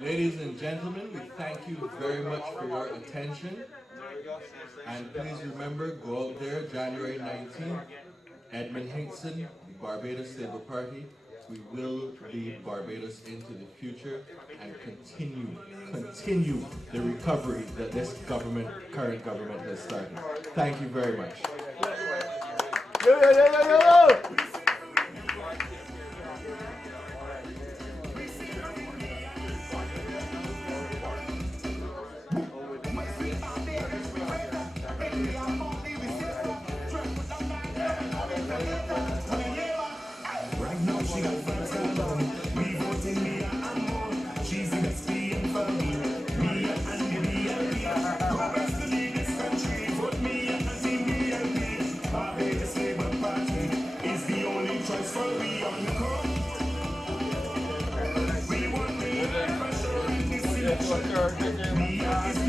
Ladies and gentlemen, we thank you very much for your attention. And please remember, go out there January 19th, Edmund Hinkson, the Barbados Labour Party. We will lead Barbados into the future and continue the recovery that this current government has started. Thank you very much.